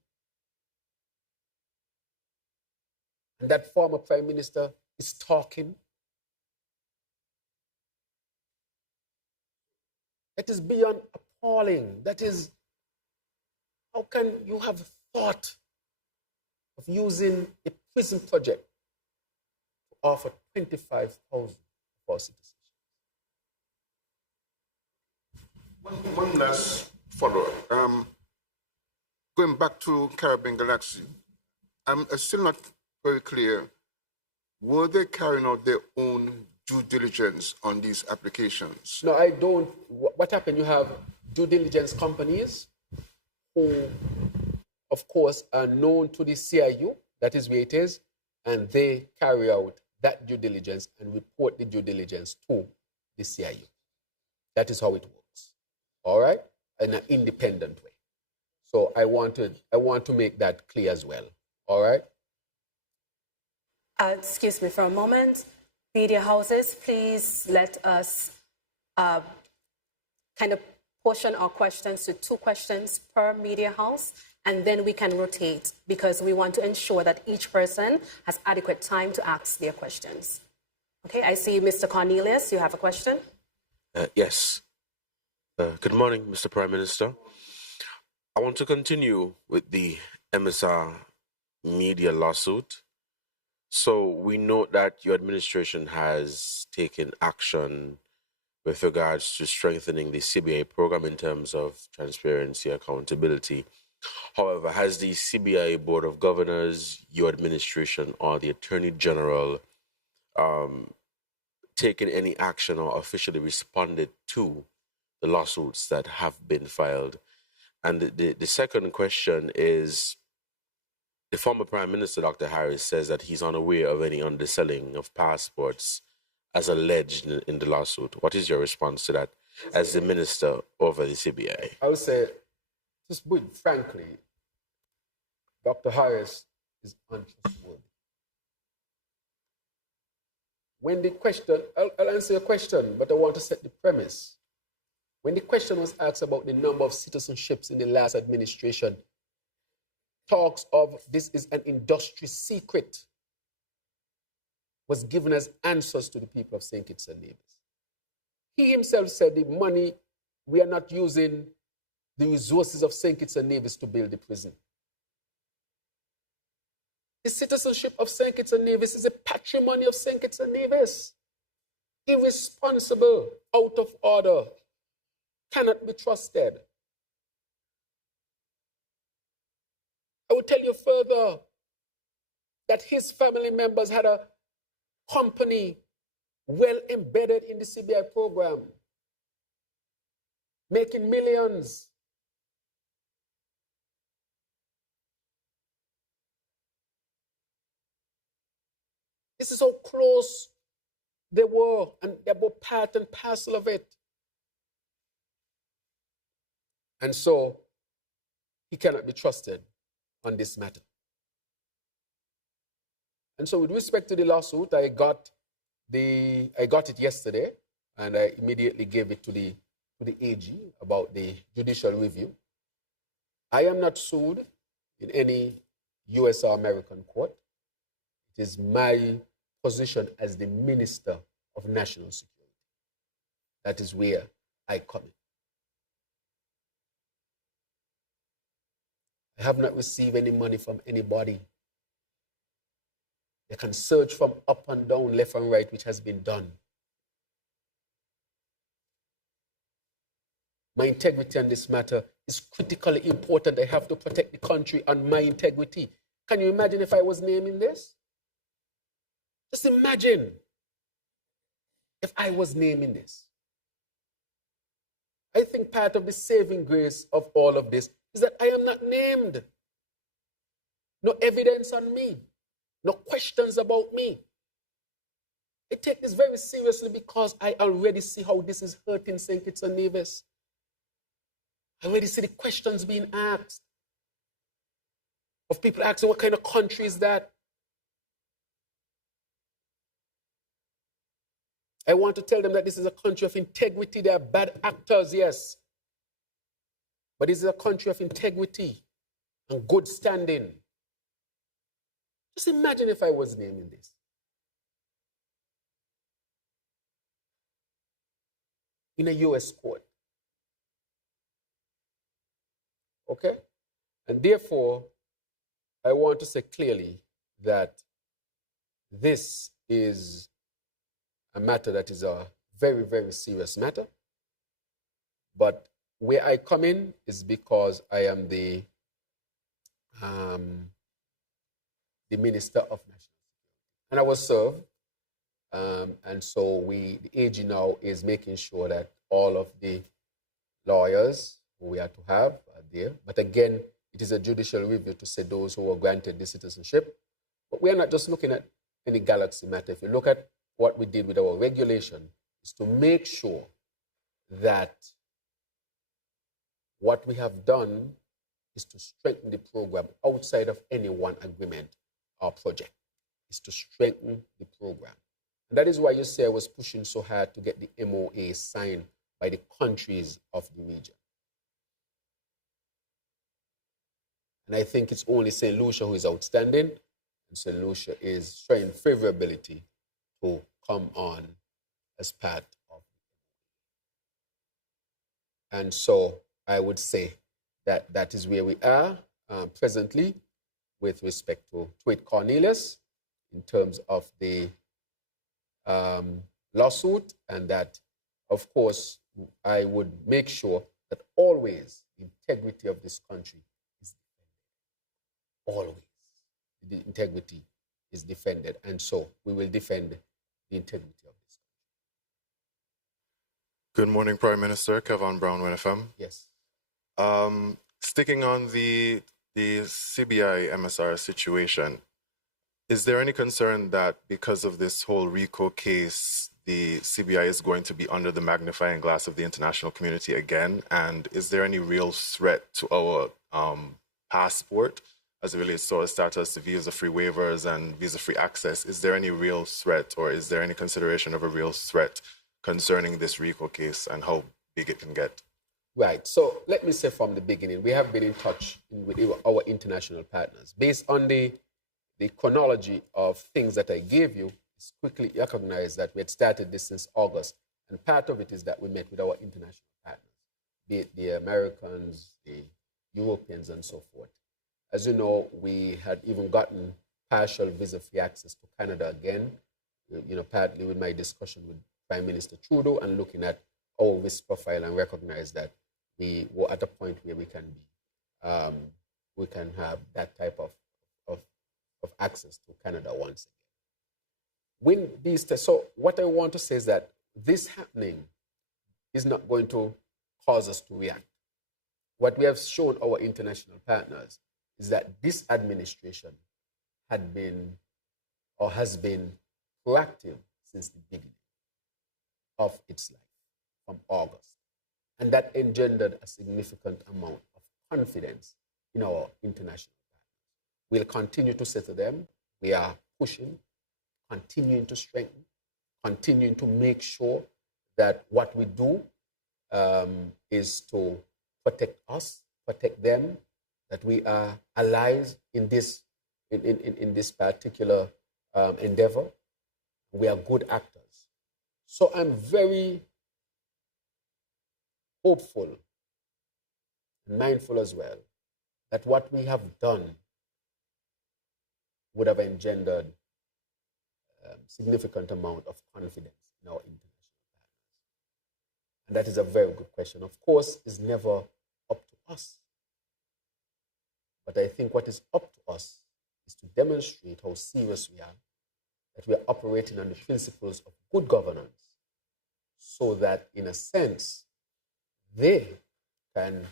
And that former prime minister is talking. That is beyond appalling. That is, how can you have thought of using a prison project to offer 25,000 for citizens? One last follow-up. Going back to Caribbean Galaxy, I'm still not very clear. Were they carrying out their own due diligence on these applications? No, I don't. What happened? You have due diligence companies who, of course, are known to the CIU, that is where it is, and they carry out that due diligence and report the due diligence to the CIU. That is how it works. All right? In an independent way. So I want to make that clear as well. All right? Excuse me for a moment. Media houses, please let us kind of portion our questions to 2 questions per media house, and then we can rotate because we want to ensure that each person has adequate time to ask their questions. Okay, I see Mr. Cornelius, you have a question? Yes. Good morning, Mr. Prime Minister. I want to continue with the MSR media lawsuit. So we know that your administration has taken action with regards to strengthening the CBI program in terms of transparency, accountability. However, has the CBI Board of Governors, your administration, or the Attorney General taken any action or officially responded to the lawsuits that have been filed? And the second question is, the former Prime Minister, Dr. Harris, says that he's unaware of any underselling of passports as alleged in the lawsuit. What is your response to that as the minister over the CBI? I would say, just put frankly, Dr. Harris is untrustworthy. When the question, I'll answer your question, but I want to set the premise. When the question was asked about the number of citizenships in the last administration, talks of this is an industry secret was given as answers to the people of St. Kitts and Nevis. He himself said the money, we are not using the resources of St. Kitts and Nevis to build the prison. The citizenship of St. Kitts and Nevis is a patrimony of St. Kitts and Nevis. Irresponsible, out of order, cannot be trusted. I will tell you further that his family members had a company well embedded in the CBI program, making millions. This is how close they were, and they were part and parcel of it. And so he cannot be trusted on this matter. And so with respect to the lawsuit, I got it yesterday, and I immediately gave it to the AG about the judicial review. I am not sued in any US or American court. It is my position as the Minister of National Security. That is where I come in. I have not received any money from anybody. They can search from up and down, left and right, which has been done. My integrity on this matter is critically important. I have to protect the country and my integrity. Can you imagine if I was naming this? Just imagine if I was naming this. I think part of the saving grace of all of this is that I am not named. No evidence on me. No questions about me. I take this very seriously because I already see how this is hurting St. Kitts and Nevis. I already see the questions being asked. Of people asking, what kind of country is that? I want to tell them that this is a country of integrity. There are bad actors, yes. But this is a country of integrity and good standing. Just imagine if I was naming this. In a US court. Okay? And therefore, I want to say clearly that this is a matter that is a very, very serious matter. But where I come in is because I am the Minister of National Security. And I was served. And so the AG now is making sure that all of the lawyers who we are to have are there. But again, it is a judicial review to say those who were granted the citizenship. But we are not just looking at any galaxy matter. If you look at what we did with our regulation, is to make sure that what we have done is to strengthen the program outside of any one agreement or project, is to strengthen the program. And that is why you see I was pushing so hard to get the MOA signed by the countries of the region. And I think it's only St. Lucia who is outstanding, and St. Lucia is showing favorability to come on as part of it. And so I would say that that is where we are presently with respect to Tweet Cornelius in terms of the lawsuit, and that, of course, I would make sure that always the integrity of this country is defended. Always. The integrity is defended. And so we will defend the integrity of this country. Good morning, Prime Minister. Kevin Brown, WNFM. Yes. Sticking on the CBI MSR situation, is there any concern that because of this whole RICO case, the CBI is going to be under the magnifying glass of the international community again? And is there any real threat to our passport as it relates to our status to visa-free waivers and visa-free access? Is there any real threat, or is there any consideration of a real threat concerning this RICO case and how big it can get? Right. So let me say from the beginning, we have been in touch with our international partners. Based on the chronology of things that I gave you, it's quickly recognized that we had started this since August. And part of it is that we met with our international partners, be it the Americans, the Europeans, and so forth. As you know, we had even gotten partial visa-free access to Canada again, partly with my discussion with Prime Minister Trudeau and looking at our risk profile and recognize that we were at a point where we can have that type of access to Canada once again. So what I want to say is that this happening is not going to cause us to react. What we have shown our international partners is that this administration had been or has been proactive since the beginning of its life, from August. And that engendered a significant amount of confidence in our international partners. We'll continue to say to them, we are pushing, continuing to strengthen, continuing to make sure that what we do is to protect us, protect them, that we are allies in this particular endeavor. We are good actors. So I'm very hopeful and mindful as well that what we have done would have engendered significant amount of confidence in our international partners. And that is a very good question. Of course, it's never up to us. But I think what is up to us is to demonstrate how serious we are, that we are operating on the principles of good governance, so that, in a sense, they can,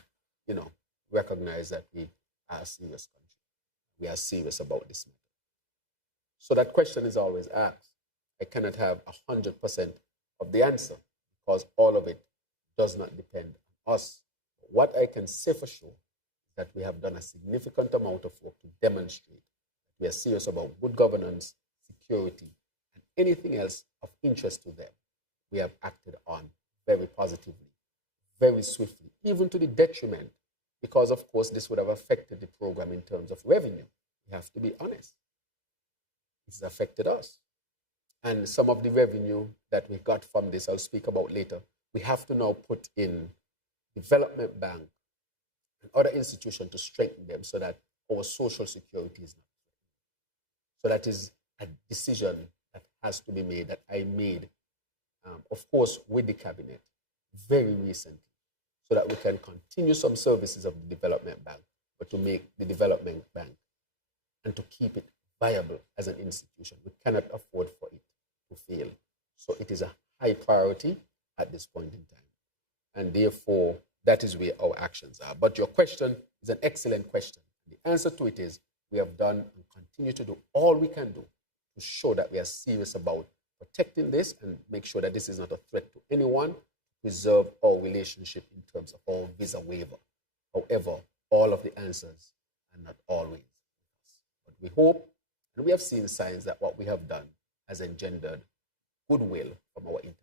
recognize that we are a serious country. We are serious about this matter. So that question is always asked. I cannot have 100% of the answer because all of it does not depend on us. What I can say for sure is that we have done a significant amount of work to demonstrate that we are serious about good governance, security, and anything else of interest to them. We have acted on very positively, very swiftly, even to the detriment, because of course this would have affected the program in terms of revenue. We have to be honest. It's affected us. And some of the revenue that we got from this, I'll speak about later, we have to now put in development bank and other institutions to strengthen them so that our social security is not threatened. So that is a decision that has to be made, that I made, of course, with the cabinet very recently, so that we can continue some services of the development bank, but to make the development bank and to keep it viable as an institution. We cannot afford for it to fail. So it is a high priority at this point in time. And therefore, that is where our actions are. But your question is an excellent question. The answer to it is we have done and continue to do all we can do to show that we are serious about protecting this and make sure that this is not a threat to anyone, preserve our relationship in terms of our visa waiver. However, all of the answers are not always. But we hope, and we have seen signs that what we have done has engendered goodwill from our international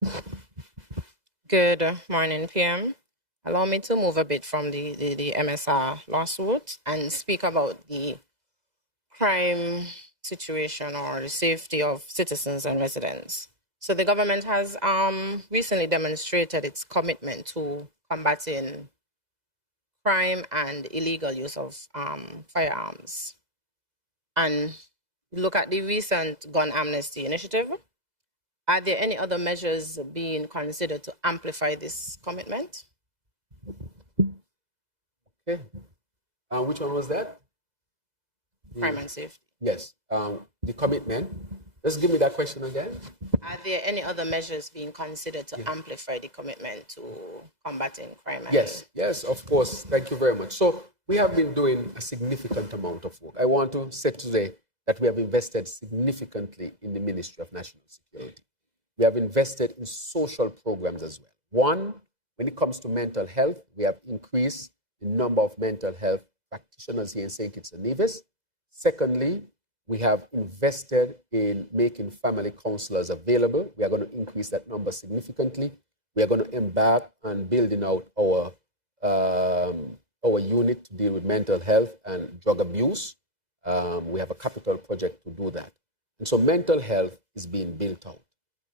partners. Good morning, PM. Allow me to move a bit from the MSR lawsuit and speak about the crime situation or the safety of citizens and residents. So the government has recently demonstrated its commitment to combating crime and illegal use of firearms. And look at the recent gun amnesty initiative. Are there any other measures being considered to amplify this commitment? Okay. Which one was that? Crime and safety. Yes. The commitment. Just give me that question again. Are there any other measures being considered to amplify the commitment to combating crime? Yes, of course. Thank you very much. So we have been doing a significant amount of work. I want to say today that we have invested significantly in the Ministry of National Security. We have invested in social programs as well. One, when it comes to mental health, we have increased the number of mental health practitioners here in St. Kitts and Nevis. Secondly, we have invested in making family counselors available. We are going to increase that number significantly. We are going to embark on building out our unit to deal with mental health and drug abuse. We have a capital project to do that. And so mental health is being built out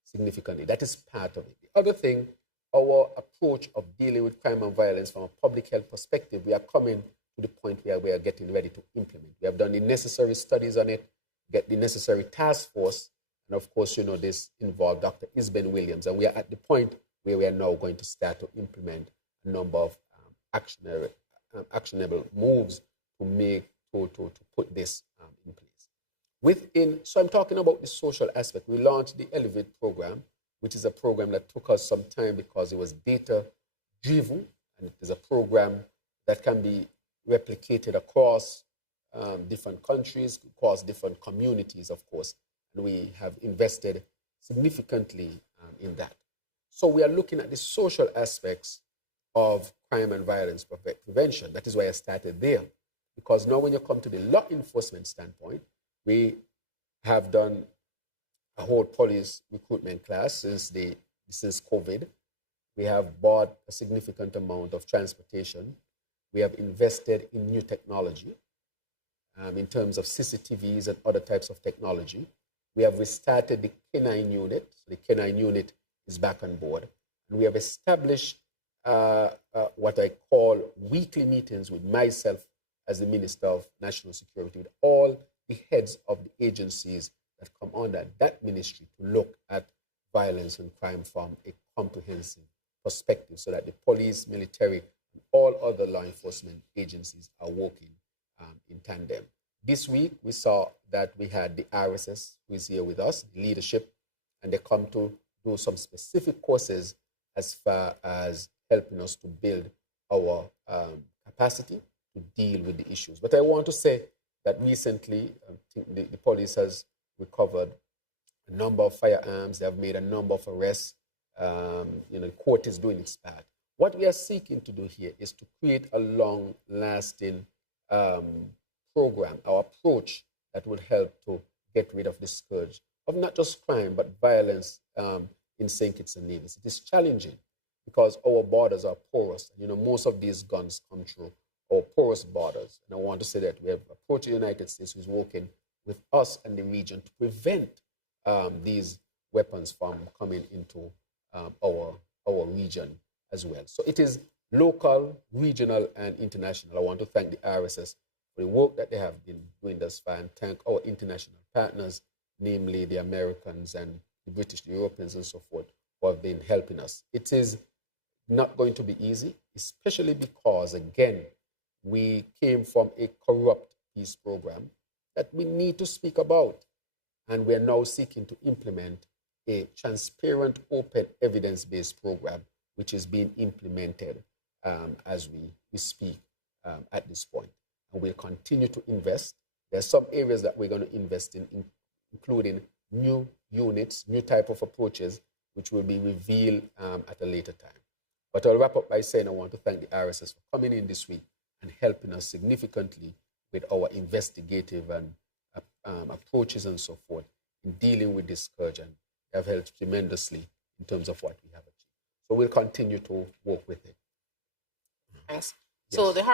significantly. That is part of it. The other thing, our approach of dealing with crime and violence from a public health perspective, we are coming to the point where we are getting ready to implement. We have done the necessary studies on it, get the necessary task force, and of course, this involved Dr. Isben Williams, and we are at the point where we are now going to start to implement a number of actionable moves to put this in place. So I'm talking about the social aspect. We launched the Elevate program, which is a program that took us some time because it was data-driven, and it is a program that can be replicated across different countries, across different communities, of course, and we have invested significantly in that. So we are looking at the social aspects of crime and violence prevention. That is why I started there, because now when you come to the law enforcement standpoint, we have done a whole police recruitment class since COVID. We have bought a significant amount of transportation. We have invested in new technology. in terms of CCTVs and other types of technology. We have restarted the K9 unit. The K9 unit is back on board. And we have established what I call weekly meetings with myself as the Minister of National Security, with all the heads of the agencies that come under that ministry to look at violence and crime from a comprehensive perspective so that the police, military, and all other law enforcement agencies are working in tandem. This week, we saw that we had the RSS, who is here with us, leadership, and they come to do some specific courses as far as helping us to build our capacity to deal with the issues. But I want to say that recently, the police has recovered a number of firearms. They have made a number of arrests. The court is doing its part. What we are seeking to do here is to create a long-lasting program, our approach that will help to get rid of the scourge of not just crime, but violence in St. Kitts and Nevis. It is challenging because our borders are porous. Most of these guns come through our porous borders. And I want to say that we have approached the United States, who's working with us and the region to prevent these weapons from coming into our region as well. So it is local, regional, and international. I want to thank the RSS for the work that they have been doing thus far and thank our international partners, namely the Americans and the British, the Europeans, and so forth, who have been helping us. It is not going to be easy, especially because, again, we came from a corrupt peace program that we need to speak about. And we are now seeking to implement a transparent, open, evidence-based program, which is being implemented as we speak at this point. And we'll continue to invest. There are some areas that we're going to invest in, including new units, new type of approaches, which will be revealed at a later time. But I'll wrap up by saying I want to thank the RSS for coming in this week and helping us significantly with our investigative and approaches and so forth in dealing with this scourge, and they have helped tremendously in terms of what we have achieved. So we'll continue to work with it. Thanks. Yes. So the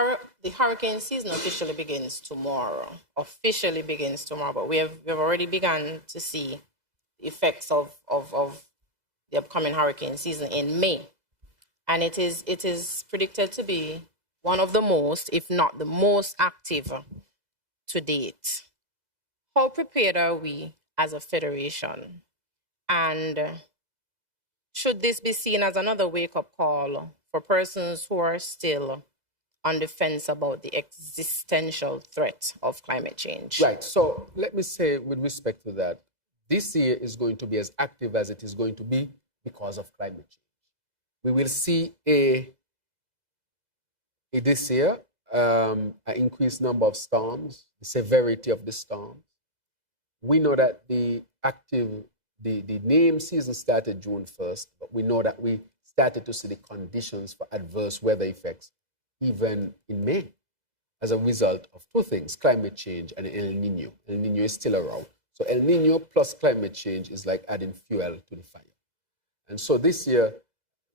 hurricane season officially begins tomorrow. But we've already begun to see the effects of the upcoming hurricane season in May. And it is predicted to be one of the most, if not the most active to date. How prepared are we as a federation? And should this be seen as another wake-up call for persons who are still on the fence about the existential threat of climate change? Right. So let me say with respect to that, this year is going to be as active as it is going to be because of climate change. We will see this year an increased number of storms, the severity of the storms. We know that the named season started June 1st, but we know that we started to see the conditions for adverse weather effects even in May as a result of two things, climate change and El Nino. El Nino is still around. So El Nino plus climate change is like adding fuel to the fire. And so this year,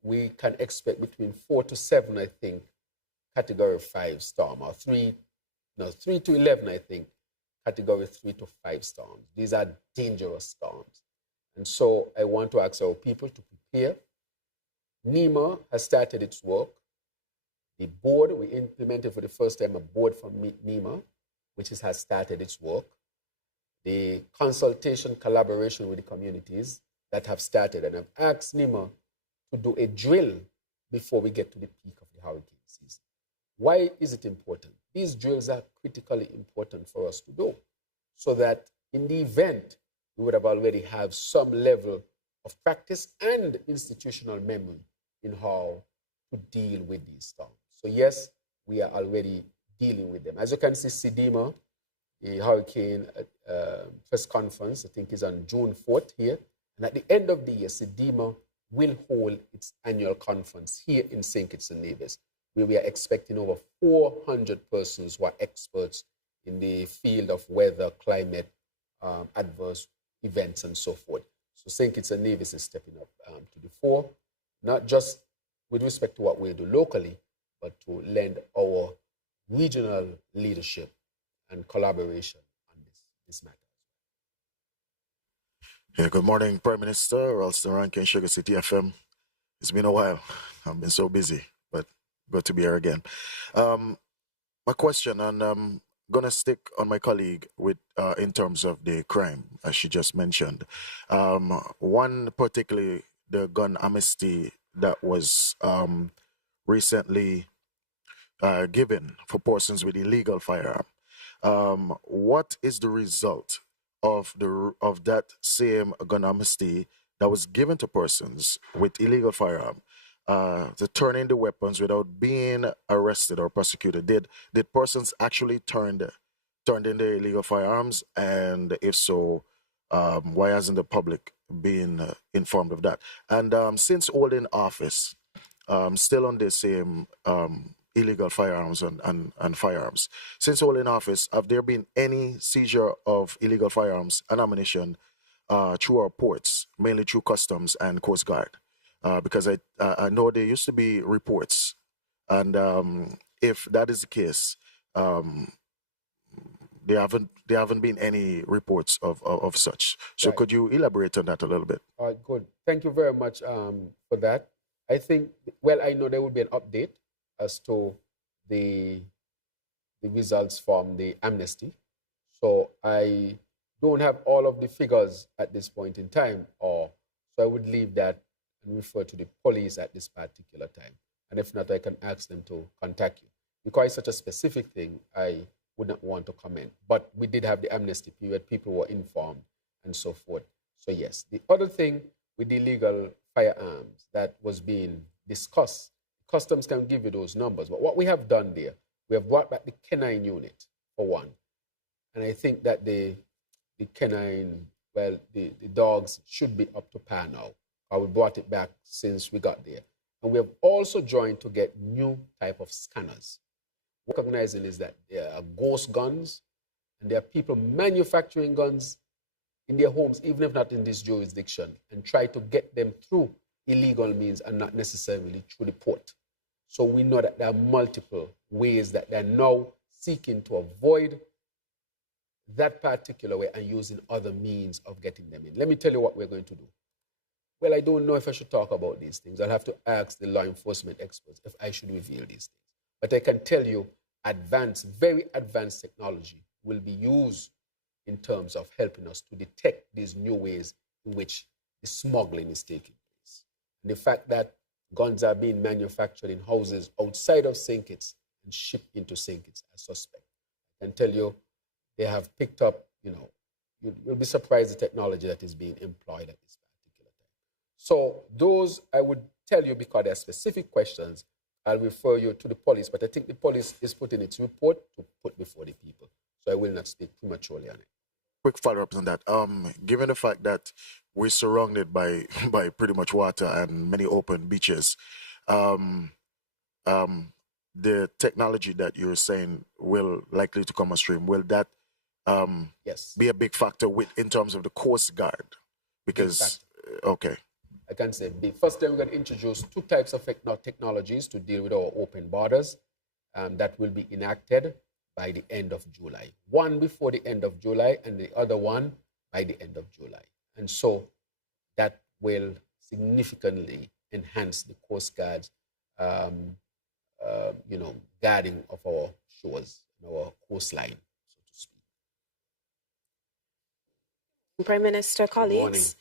we can expect between 4 to 7, I think, category 5 storm, or 3 to 11, I think, category 3 to 5 storms. These are dangerous storms. And so I want to ask our people to prepare. NEMA has started its work. The board, we implemented for the first time a board from NEMA, which has started its work. The consultation, collaboration with the communities that have started. And I've asked NEMA to do a drill before we get to the peak of the hurricane season. Why is it important? These drills are critically important for us to do so that in the event, we would have already have some level of practice and institutional memory in how to deal with these storms. So yes, we are already dealing with them. As you can see, SEDEMA, the hurricane press conference, I think is on June 4th here. And at the end of the year, SEDEMA will hold its annual conference here in St. Kitts and Nevis, where we are expecting over 400 persons who are experts in the field of weather, climate, adverse events, and so forth. So St. Kitts and Nevis is stepping up to the fore, not just with respect to what we do locally, but to lend our regional leadership and collaboration on this matter. Yeah, good morning, Prime Minister. Ralston Rankin, Sugar City FM. It's been a while. I've been so busy, but good to be here again. My question, and I'm gonna stick on my colleague with in terms of the crime, as she just mentioned. One particularly, the gun amnesty that was recently given for persons with illegal firearm. What is the result of that same gun amnesty that was given to persons with illegal firearm to turn in the weapons without being arrested or prosecuted? Did persons actually turned in their illegal firearms? And if so, why hasn't the public been informed of that? And since holding office, still on the same illegal firearms and firearms. Since holding office, have there been any seizure of illegal firearms and ammunition through our ports, mainly through Customs and Coast Guard? Because I know there used to be reports, and if that is the case, there haven't been any reports of such. So Right. could you elaborate on that a little bit? All right, good. Thank you very much for that. I think, well, I know there will be an update as to the results from the amnesty. So I don't have all of the figures at this point in time, or so I would leave that and refer to the police at this particular time. And if not, I can ask them to contact you. Because it's such a specific thing, I would not want to comment. But we did have the amnesty period, people were informed and so forth. So yes, the other thing with the illegal firearms that was being discussed, Customs can give you those numbers. But what we have done there, we have brought back the canine unit for one. And I think that the canine, well, the dogs should be up to par now. We brought it back since we got there. And we have also joined to get new type of scanners. Recognizing is that there are ghost guns, and there are people manufacturing guns in their homes, even if not in this jurisdiction, and try to get them through illegal means and not necessarily through the port. So we know that there are multiple ways that they're now seeking to avoid that particular way and using other means of getting them in. Let me tell you what we're going to do. Well, I don't know if I should talk about these things. I'll have to ask the law enforcement experts if I should reveal these things. But I can tell you very advanced technology will be used in terms of helping us to detect these new ways in which the smuggling is taking place. And the fact that guns are being manufactured in houses outside of St. Kitts and shipped into St. Kitts as suspect. I can tell you they have picked up, you'll be surprised the technology that is being employed at this particular time. So those I would tell you because there are specific questions. I'll refer you to the police, but I think the police is putting its report to put before the people. So I will not speak prematurely on it. Quick follow-ups on that. Given the fact that we're surrounded by pretty much water and many open beaches, the technology that you're saying will likely to come on stream, will that yes, be a big factor in terms of the Coast Guard? Because okay, I can say the first time we're going to introduce two types of technologies to deal with our open borders that will be enacted by the end of July. One before the end of July and the other one by the end of July. And so that will significantly enhance the Coast Guard's guarding of our shores and our coastline, so to speak. Prime Minister, colleagues.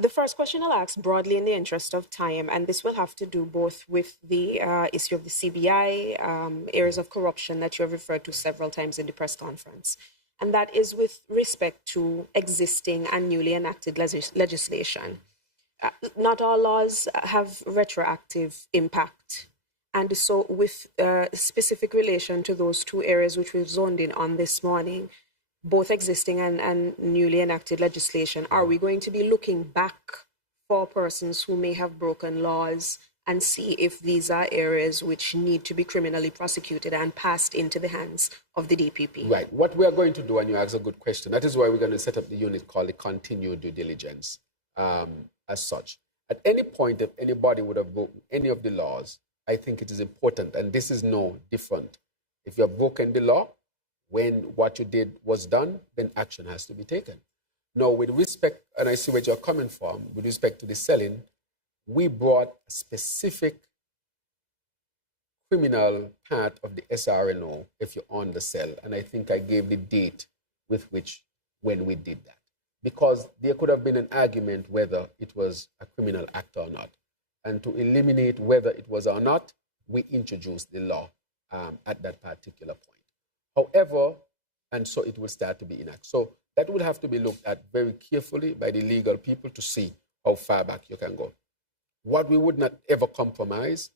The first question I'll ask broadly in the interest of time, and this will have to do both with the issue of the CBI, areas of corruption that you have referred to several times in the press conference, and that is with respect to existing and newly enacted legislation. Not all laws have retroactive impact. And so with specific relation to those two areas which we've zoned in on this morning, both existing and newly enacted legislation, are we going to be looking back for persons who may have broken laws and see if these are areas which need to be criminally prosecuted and passed into the hands of the DPP? Right. What we are going to do, and you ask a good question, that is why we're going to set up the unit called the continued due diligence as such. At any point, if anybody would have broken any of the laws, I think it is important, and this is no different. If you have broken the law, when what you did was done, then action has to be taken. Now, with respect, and I see where you're coming from, with respect to the selling, we brought a specific criminal part of the SRNO if you're on the cell, and I think I gave the date with which when we did that. Because there could have been an argument whether it was a criminal act or not. And to eliminate whether it was or not, we introduced the law at that particular point. However, and so it will start to be enacted. So that will have to be looked at very carefully by the legal people to see how far back you can go. What we would not ever compromise,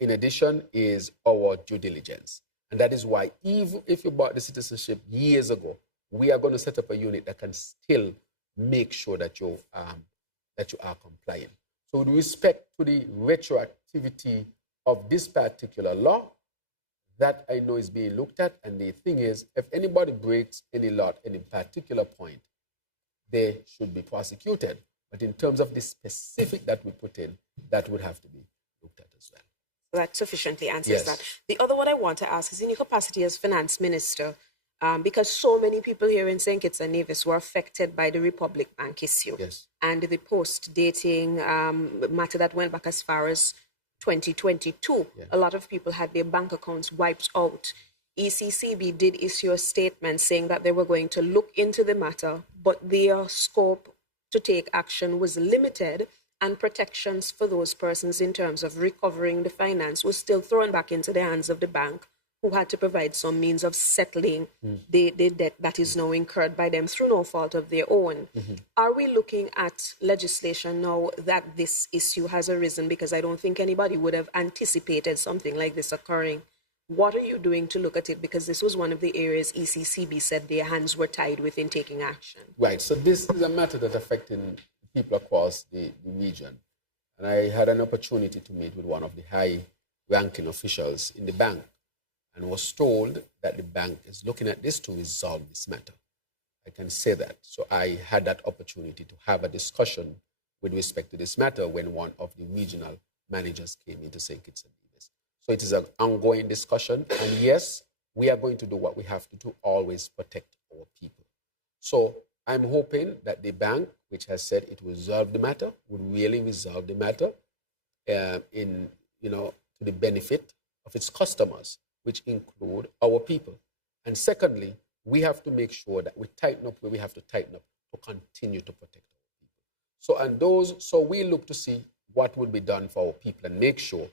in addition, is our due diligence. And that is why, even if you bought the citizenship years ago, we are going to set up a unit that can still make sure that you are compliant. So with respect to the retroactivity of this particular law, that I know is being looked at. And the thing is, if anybody breaks any law at any particular point, they should be prosecuted. But in terms of the specific that we put in, that would have to be looked at as well. That sufficiently answers that. The other one I want to ask is in your capacity as finance minister, because so many people here in St. Kitts and Nevis were affected by the Republic Bank issue and the post-dating matter that went back as far as 2022. A lot of people had their bank accounts wiped out. ECCB did issue a statement saying that they were going to look into the matter, but their scope to take action was limited, and protections for those persons in terms of recovering the finance was still thrown back into the hands of the bank, who had to provide some means of settling the debt that is now incurred by them through no fault of their own. Are we looking at legislation now that this issue has arisen? Because I don't think anybody would have anticipated something like this occurring. What are you doing to look at it? Because this was one of the areas ECCB said their hands were tied with in taking action. Right. So this is a matter that's affecting people across the region. And I had an opportunity to meet with one of the high-ranking officials in the bank and was told that the bank is looking at this to resolve this matter. I can say that. So I had that opportunity to have a discussion with respect to this matter when one of the regional managers came into St. Kitts and Nevis. So it is an ongoing discussion. And yes, we are going to do what we have to do, always protect our people. So I'm hoping that the bank, which has said it will resolve the matter, would really resolve the matter to the benefit of its customers, which include our people. And secondly, we have to make sure that we tighten up where we have to tighten up to continue to protect our people. So we look to see what will be done for our people and make sure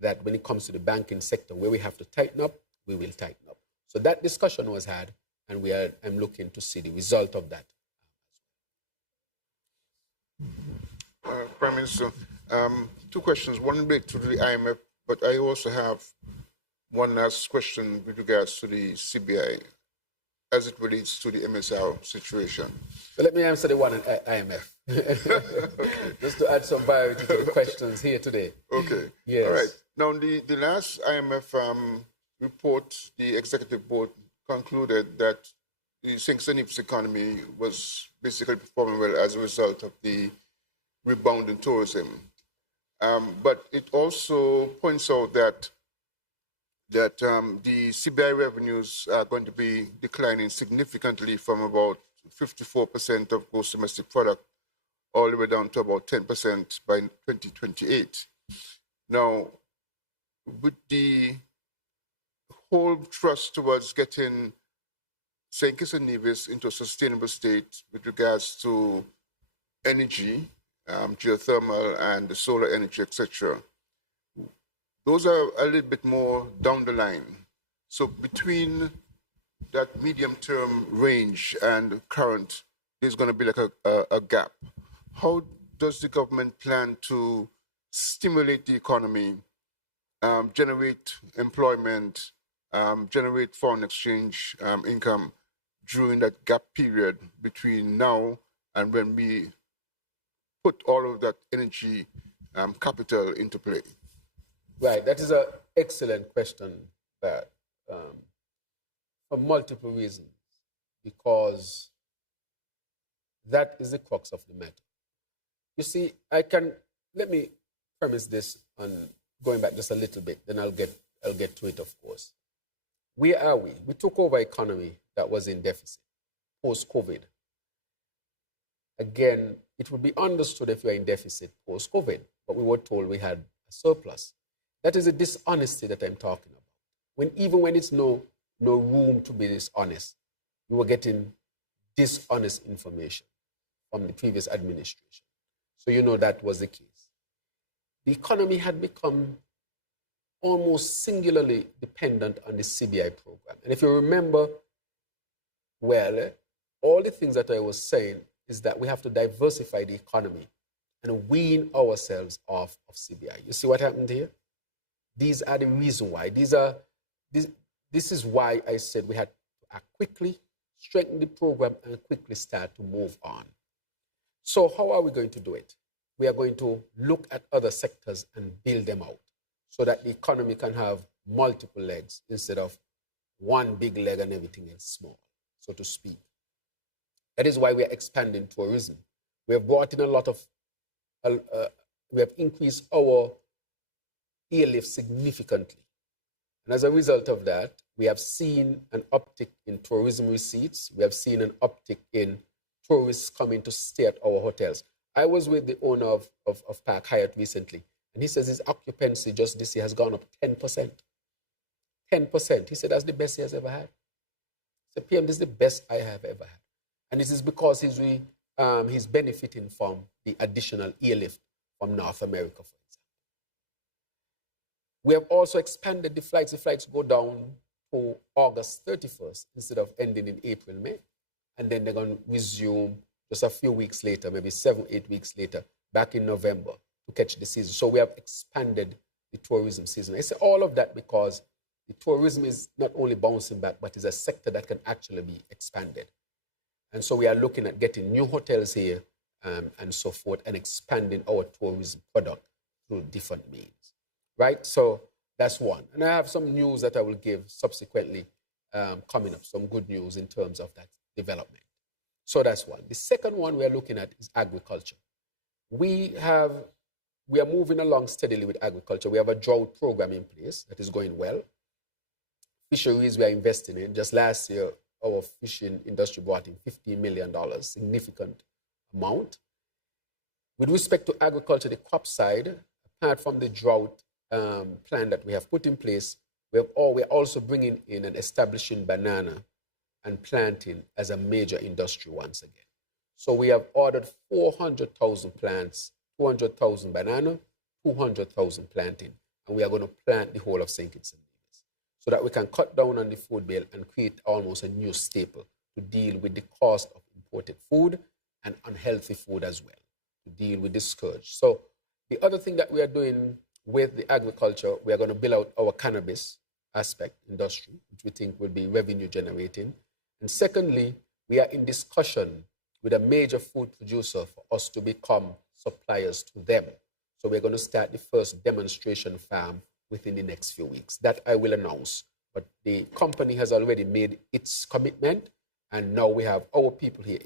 that when it comes to the banking sector where we have to tighten up, we will tighten up. So that discussion was had, and I'm looking to see the result of that. Prime Minister, two questions. One related to the IMF, but I also have one last question with regards to the CBI as it relates to the MSR situation. So let me answer the one on IMF. Just to add some variety to the questions here today. Okay. Yes. All right. Now, the last IMF report, the executive board concluded that the St. Kitts and Nevis economy was basically performing well as a result of the rebound in tourism. But it also points out that the CBI revenues are going to be declining significantly from about 54% of gross domestic product all the way down to about 10% by 2028. Now, with the whole thrust towards getting St. Kitts and Nevis into a sustainable state with regards to energy, geothermal and the solar energy, etc., those are a little bit more down the line. So between that medium-term range and current, there's going to be like a gap. How does the government plan to stimulate the economy, generate employment, generate foreign exchange income during that gap period between now and when we put all of that energy capital into play? Right, that is an excellent question, Pat, for multiple reasons, because that is the crux of the matter. You see, let me premise this on going back just a little bit, then I'll get to it, of course. where are we? We took over an economy that was in deficit post-COVID. Again, it would be understood if you're in deficit post-COVID, but we were told we had a surplus. That is a dishonesty that I'm talking about. Even when it's no room to be dishonest, we were getting dishonest information from the previous administration. So you know that was the case. The economy had become almost singularly dependent on the CBI program. And if you remember well, all the things that I was saying is that we have to diversify the economy and wean ourselves off of CBI. You see what happened here? These are the reason why. This is why I said we had to act quickly, strengthen the program, and quickly start to move on. So how are we going to do it? We are going to look at other sectors and build them out so that the economy can have multiple legs instead of one big leg and everything else small, so to speak. That is why we are expanding tourism. We have brought in a lot of, we have increased our airlift significantly. And as a result of that, we have seen an uptick in tourism receipts. We have seen an uptick in tourists coming to stay at our hotels. I was with the owner of Park Hyatt recently, and he says his occupancy just this year has gone up 10%. 10%. He said that's the best he has ever had. I said, PM, this is the best I have ever had. And this is because he's benefiting from the additional airlift from North America, for example. We have also expanded the flights. The flights go down to August 31st instead of ending in April, May. And then they're going to resume just a few weeks later, maybe 7-8 weeks later, back in November to catch the season. So we have expanded the tourism season. I say all of that because the tourism is not only bouncing back, but is a sector that can actually be expanded. And so we are looking at getting new hotels here and so forth and expanding our tourism product through different means, right? So that's one. And I have some news that I will give subsequently coming up, some good news in terms of that development. So that's one. The second one we are looking at is agriculture. We are moving along steadily with agriculture. We have a drought program in place that is going well. Fisheries we are investing in. Just last year, our fishing industry brought in $15 million, significant amount. With respect to agriculture, the crop side, apart from the drought plan that we have put in place, we're also bringing in and establishing banana and planting as a major industry once again. So we have ordered 400,000 plants, 200,000 banana, 200,000 planting, and we are going to plant the whole of St. Kitts and Nevis so that we can cut down on the food bill and create almost a new staple to deal with the cost of imported food and unhealthy food as well, to deal with this scourge. So the other thing that we are doing with the agriculture, we are going to build out our cannabis aspect industry, which we think will be revenue generating. And secondly, we are in discussion with a major food producer for us to become suppliers to them. So we're going to start the first demonstration farm within the next few weeks. That I will announce. But the company has already made its commitment, and now we have our people here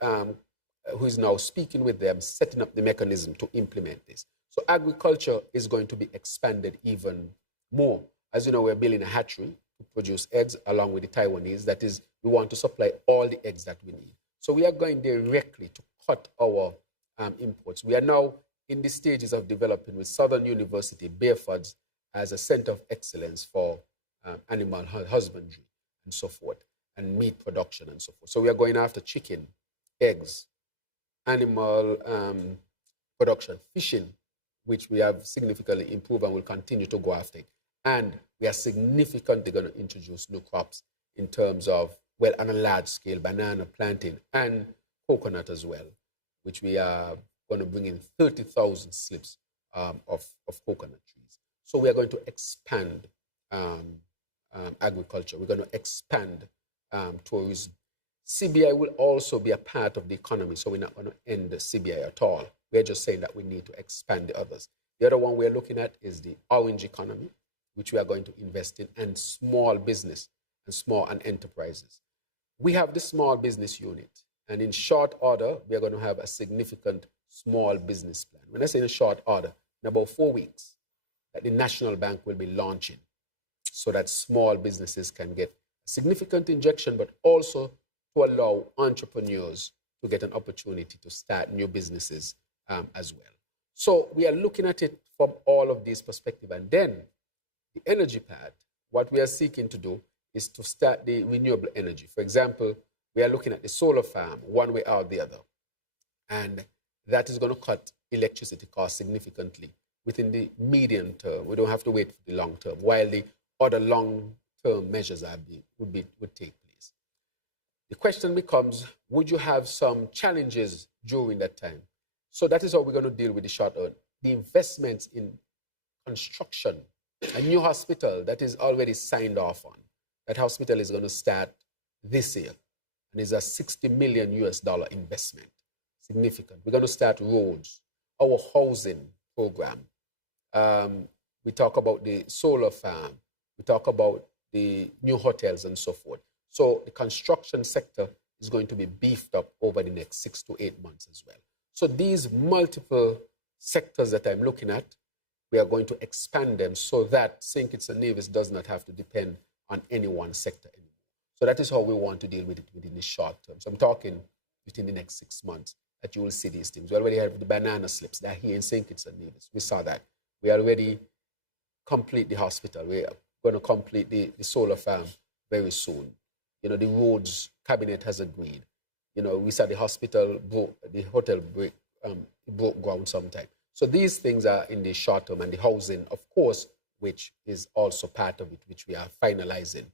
who is now speaking with them, setting up the mechanism to implement this. So agriculture is going to be expanded even more. As you know, we're building a hatchery to produce eggs along with the Taiwanese. That is, we want to supply all the eggs that we need. So we are going directly to cut our imports. We are now in the stages of developing with Southern University, Bearfoods, as a center of excellence for animal husbandry and so forth, and meat production and so forth. So we are going after chicken, eggs, animal production, fishing, which we have significantly improved and will continue to go after it. And we are significantly going to introduce new crops in terms of, well, on a large scale, banana planting and coconut as well, which we are going to bring in 30,000 slips of coconut trees. So we are going to expand agriculture. We're going to expand tourism. CBI will also be a part of the economy, so we're not going to end the CBI at all. We're just saying that we need to expand the others. The other one we're looking at is the orange economy, which we are going to invest in, and small business and small and enterprises. We have the small business unit, and in short order, we are going to have a significant small business plan. When I say in short order, in about 4 weeks, that the National Bank will be launching. so that small businesses can get a significant injection, but also to allow entrepreneurs to get an opportunity to start new businesses as well. So we are looking at it from all of these perspectives. And then the energy part, what we are seeking to do is to start the renewable energy. For example, we are looking at the solar farm, one way or the other. And that is going to cut electricity costs significantly within the medium term. We don't have to wait for the long term, while the other long-term measures would take place. The question becomes, would you have some challenges during that time? So that is how we're going to deal with the short term. The investments in construction, a new hospital that is already signed off on. That hospital is going to start this year, and is a $60 million investment. Significant. We're going to start roads, our housing program. We talk about the solar farm. We talk about the new hotels and so forth. So the construction sector is going to be beefed up over the next 6 to 8 months as well. So these multiple sectors that I'm looking at, we are going to expand them so that St. Kitts and Nevis does not have to depend on any one sector anymore. So that is how we want to deal with it within the short term. So I'm talking within the next 6 months that you will see these things. We already have the banana slips that are here in St. Kitts and Nevis. We saw that. We already complete the hospital. We are going to complete the solar farm very soon. You know, the roads cabinet has agreed. You know, we saw the hospital the hotel broke ground sometime. So these things are in the short term, and the housing, of course, which is also part of it, which we are finalizing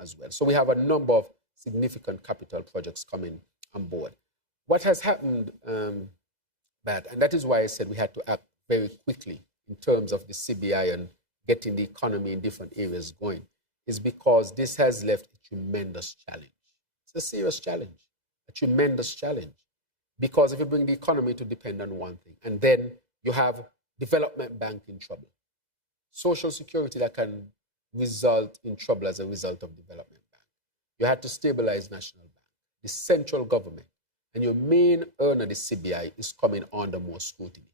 as well. So we have a number of significant capital projects coming on board. What has happened, Matt, and that is why I said we had to act very quickly in terms of the CBI and getting the economy in different areas going, is because this has left a tremendous challenge. It's a serious challenge, a tremendous challenge. Because if you bring the economy to depend on one thing, and then you have development bank in trouble, Social Security that can result in trouble as a result of development bank. You had to stabilize national bank, the central government, and your main earner, the CBI, is coming under more scrutiny.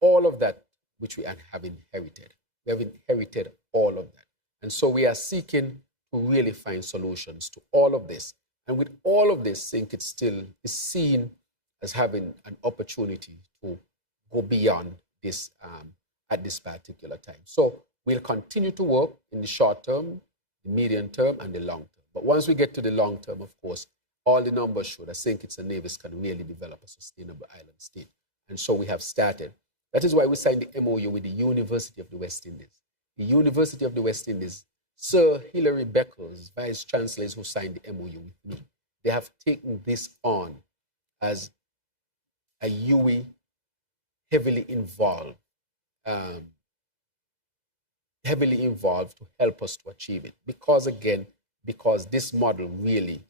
All of that, which we have inherited. We have inherited all of that. And so we are seeking to really find solutions to all of this. And with all of this, I think it still is seen as having an opportunity to go beyond this at this particular time. So we'll continue to work in the short term, the medium term, and the long term. But once we get to the long term, of course, all the numbers show that St. Kitts and Nevis can really develop a sustainable island state. And so we have started. That is why we signed the MOU with the University of the West Indies. The University of the West Indies, Sir Hilary Beckles, Vice Chancellor, who signed the MOU with me. They have taken this on as a UWI heavily involved to help us to achieve it. Because this model really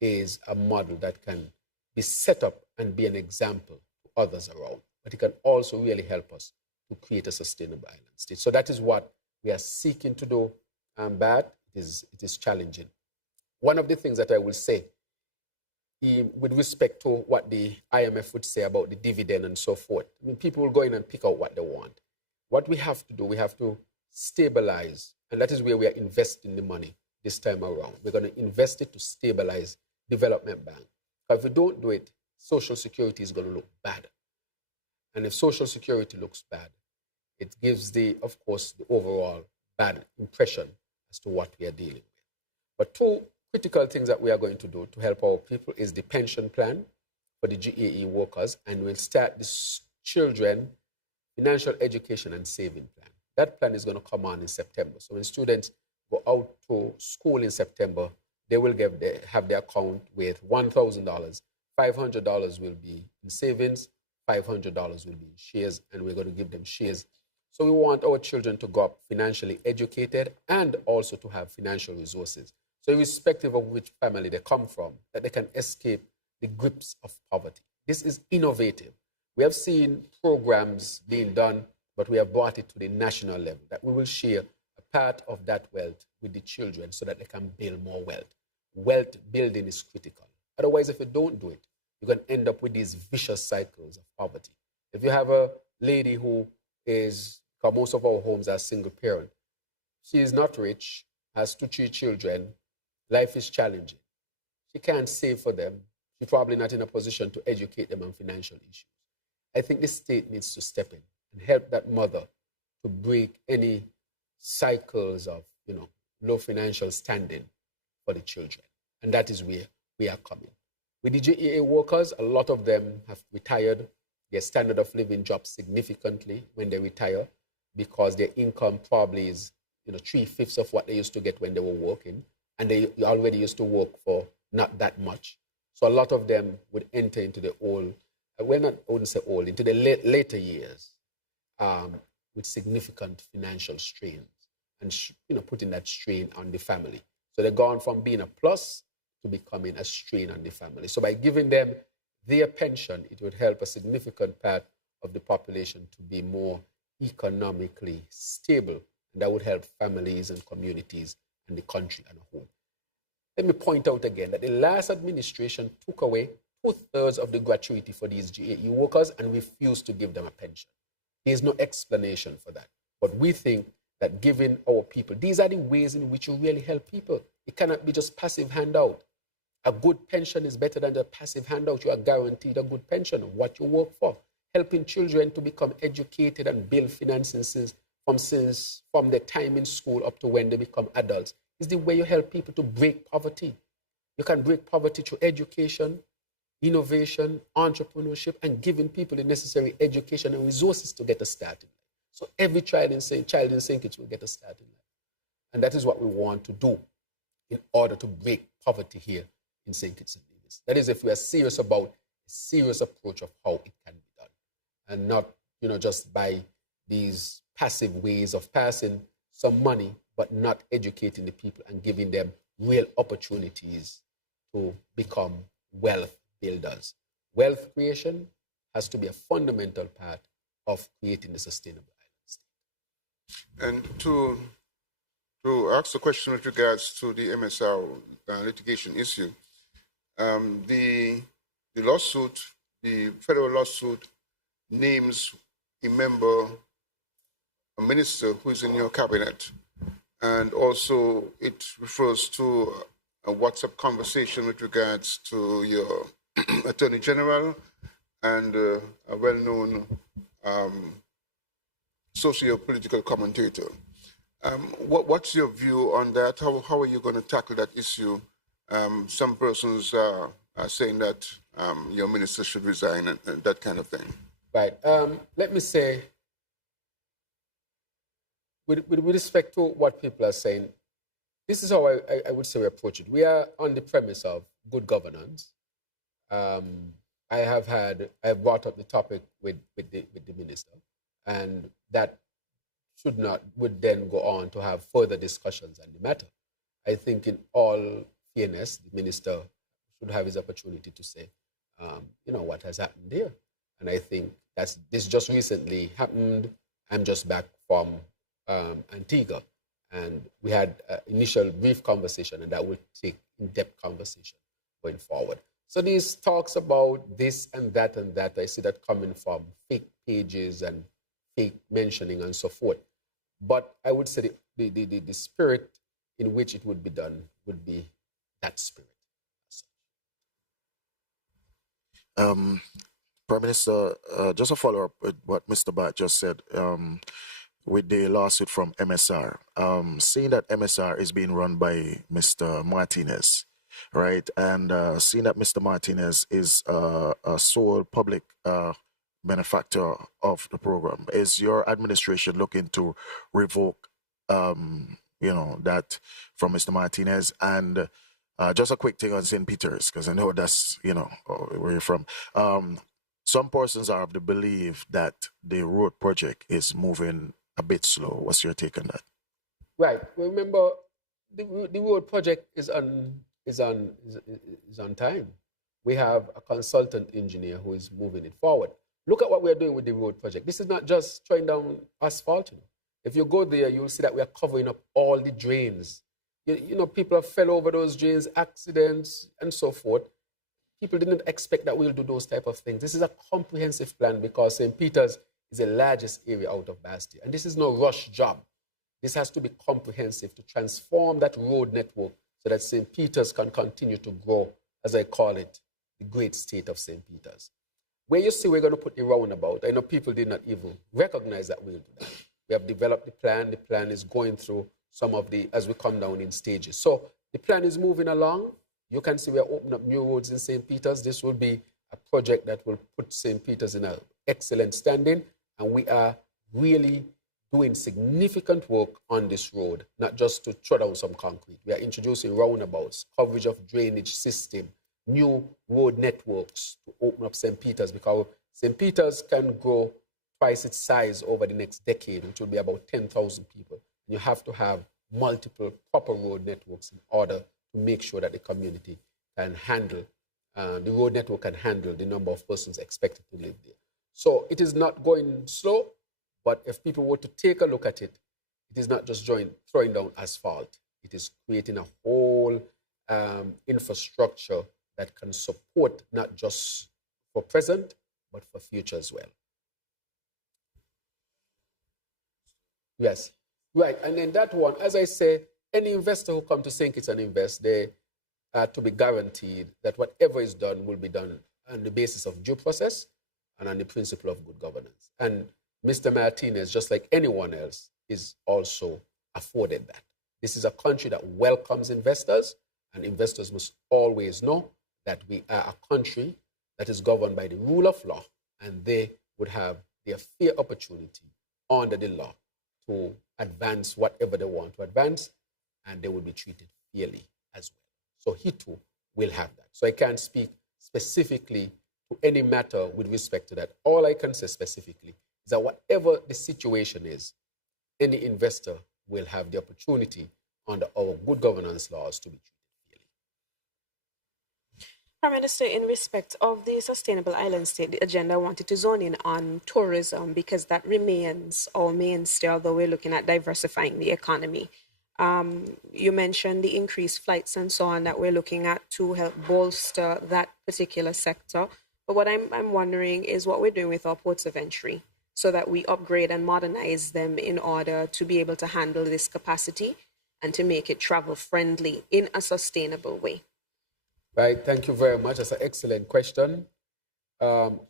is a model that can be set up and be an example to others around. But it can also really help us to create a sustainable island state. So that is what we are seeking to do, but it is challenging. One of the things that I will say, with respect to what the IMF would say about the dividend and so forth, I mean, people will go in and pick out what they want. What we have to do, we have to stabilize, and that is where we are investing the money this time around. We're going to invest it to stabilize development bank. But if we don't do it, Social Security is going to look bad. And if Social Security looks bad, it gives of course, the overall bad impression as to what we are dealing with. But two critical things that we are going to do to help our people is the pension plan for the GAE workers, and we'll start the children financial education and saving plan. That plan is going to come on in September. So when students go out to school in September, they will have their account with $1,000. $500 will be in savings, $500 will be in shares, and we're going to give them shares. So we want our children to go up financially educated and also to have financial resources. So irrespective of which family they come from, that they can escape the grips of poverty. This is innovative. We have seen programs being done, but we have brought it to the national level, that we will share a part of that wealth with the children so that they can build more wealth. Wealth building is critical. Otherwise, if you don't do it, you're going to end up with these vicious cycles of poverty. If you have a lady who is, because most of our homes are single parent, she is not rich, has 2, 3 children, life is challenging. She can't save for them. She's probably not in a position to educate them on financial issues. I think the state needs to step in and help that mother to break any cycles of, low financial standing for the children. And that is where we are coming. With the JEA workers, a lot of them have retired. Their standard of living drops significantly when they retire because their income probably is 3/5 of what they used to get when they were working, and they already used to work for not that much. So a lot of them would enter into the old, I wouldn't say old, into the later years with significant financial strains and putting that strain on the family. So they're gone from being a plus to becoming a strain on the family. So by giving them their pension, it would help a significant part of the population to be more economically stable, and that would help families and communities and the country as a whole. Let me point out again that the last administration took away 2/3 of the gratuity for these GAE workers and refused to give them a pension. There's no explanation for that. But we think that giving our people, these are the ways in which you really help people. It cannot be just passive handout. A good pension is better than the passive handout. You are guaranteed a good pension of what you work for. Helping children to become educated and build finances from their time in school up to when they become adults is the way you help people to break poverty. You can break poverty through education, innovation, entrepreneurship, and giving people the necessary education and resources to get a start in life. So every child in St. Kitts will get a start in life. And that is what we want to do in order to break poverty here in St. Kitts and Nevis. That is, if we are serious about a serious approach of how it can be done, and not, just by these passive ways of passing some money, but not educating the people and giving them real opportunities to become wealth builders. Wealth creation has to be a fundamental part of creating the sustainable island state. And to ask the question with regards to the MSR litigation issue, the lawsuit, the federal lawsuit, names a minister who is in your cabinet, and also it refers to a WhatsApp conversation with regards to your Attorney General and a well-known socio-political commentator. What's your view on that? How are you going to tackle that issue? Some persons are saying that your minister should resign and that kind of thing. Right. Let me say, with respect to what people are saying, this is how I would say we approach it. We are on the premise of good governance. I have brought up the topic with the minister, and that would then go on to have further discussions on the matter. I think in all fairness, the minister should have his opportunity to say, what has happened here. And I think this just recently happened. I'm just back from Antigua, and we had an initial brief conversation, and that will take in-depth conversation going forward. So these talks about this and that, I see that coming from fake pages and fake mentioning and so forth. But I would say the spirit in which it would be done would be that spirit. Prime Minister, just a follow-up with what Mr. Bat just said with the lawsuit from MSR. Seeing that MSR is being run by Mr. Martinez, right? And seeing that Mr. Martinez is a sole public benefactor of the program, is your administration looking to revoke, that from Mr. Martinez? And just a quick thing on St. Peter's, because I know that's, where you're from. Some persons are of the belief that the road project is moving a bit slow. What's your take on that? Right. Remember, the road project is on time. We have a consultant engineer who is moving it forward. Look at what we are doing with the road project. This is not just throwing down asphalt. If you go there, you'll see that we are covering up all the drains. People have fell over those drains, accidents, and so forth. People didn't expect that we'll do those type of things. This is a comprehensive plan because St. Peter's is the largest area out of Bastille. And this is no rush job. This has to be comprehensive to transform that road network so that St. Peter's can continue to grow, as I call it, the great state of St. Peter's. Where you see we're going to put the roundabout, I know people did not even recognize that we'll do that. We have developed the plan. The plan is going through some of the, as we come down in stages. So the plan is moving along. You can see we're opening up new roads in St. Peter's. This will be a project that will put St. Peter's in an excellent standing. And we are really doing significant work on this road, not just to throw down some concrete. We are introducing roundabouts, coverage of drainage system, new road networks to open up St. Peter's, because St. Peter's can grow twice its size over the next decade, which will be about 10,000 people. And you have to have multiple proper road networks in order to make sure that the community can handle, the road network can handle the number of persons expected to live there. So it is not going slow, but if people were to take a look at it, it is not just throwing down asphalt. It is creating a whole infrastructure that can support not just for present, but for future as well. Yes, right. And then that one, as I say, any investor who comes to St. Kitts and invest, they are to be guaranteed that whatever is done will be done on the basis of due process and on the principle of good governance. And Mr. Martinez, just like anyone else, is also afforded that. This is a country that welcomes investors, and investors must always know that we are a country that is governed by the rule of law, and they would have their fair opportunity under the law to advance whatever they want to advance, and they will be treated fairly as well. So he too will have that. So I can't speak specifically to any matter with respect to that. All I can say specifically is that whatever the situation is, any investor will have the opportunity under our good governance laws to be treated fairly. Prime Minister, in respect of the Sustainable Island State, the agenda wanted to zone in on tourism because that remains our mainstay, although we're looking at diversifying the economy. You mentioned the increased flights and so on that we're looking at to help bolster that particular sector. But what I'm wondering is what we're doing with our ports of entry so that we upgrade and modernize them in order to be able to handle this capacity and to make it travel friendly in a sustainable way. Right, thank you very much. That's an excellent question.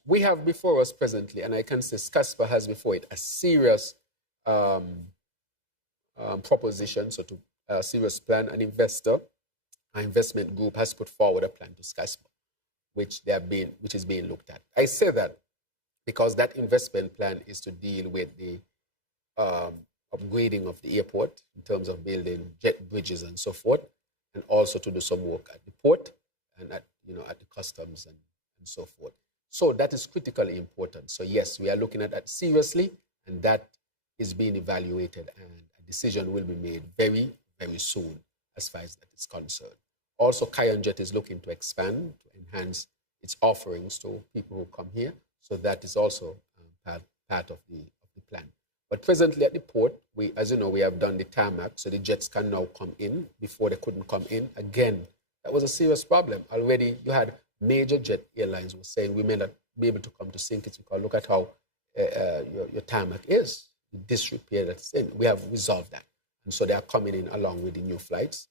We have before us presently, and I can say SCASPA has before it a serious proposition, so to a serious plan. An investment group has put forward a plan to SCASPA, which is being looked at. I say that because that investment plan is to deal with the upgrading of the airport in terms of building jet bridges and so forth, and also to do some work at the port and at the customs and so forth. So that is critically important. So yes, we are looking at that seriously, and that is being evaluated, and a decision will be made very, very soon as far as that is concerned. Also, Kayanjet is looking to expand, to enhance its offerings to people who come here. So that is also part of the plan. But presently at the port, as you know, we have done the tarmac, so the jets can now come in. Before they couldn't come in. Again, that was a serious problem. Already you had major jet airlines were saying we may not be able to come to St. Kitts because look at how your tarmac is, the disrepair that's in. We have resolved that. And so they are coming in along with the new flights.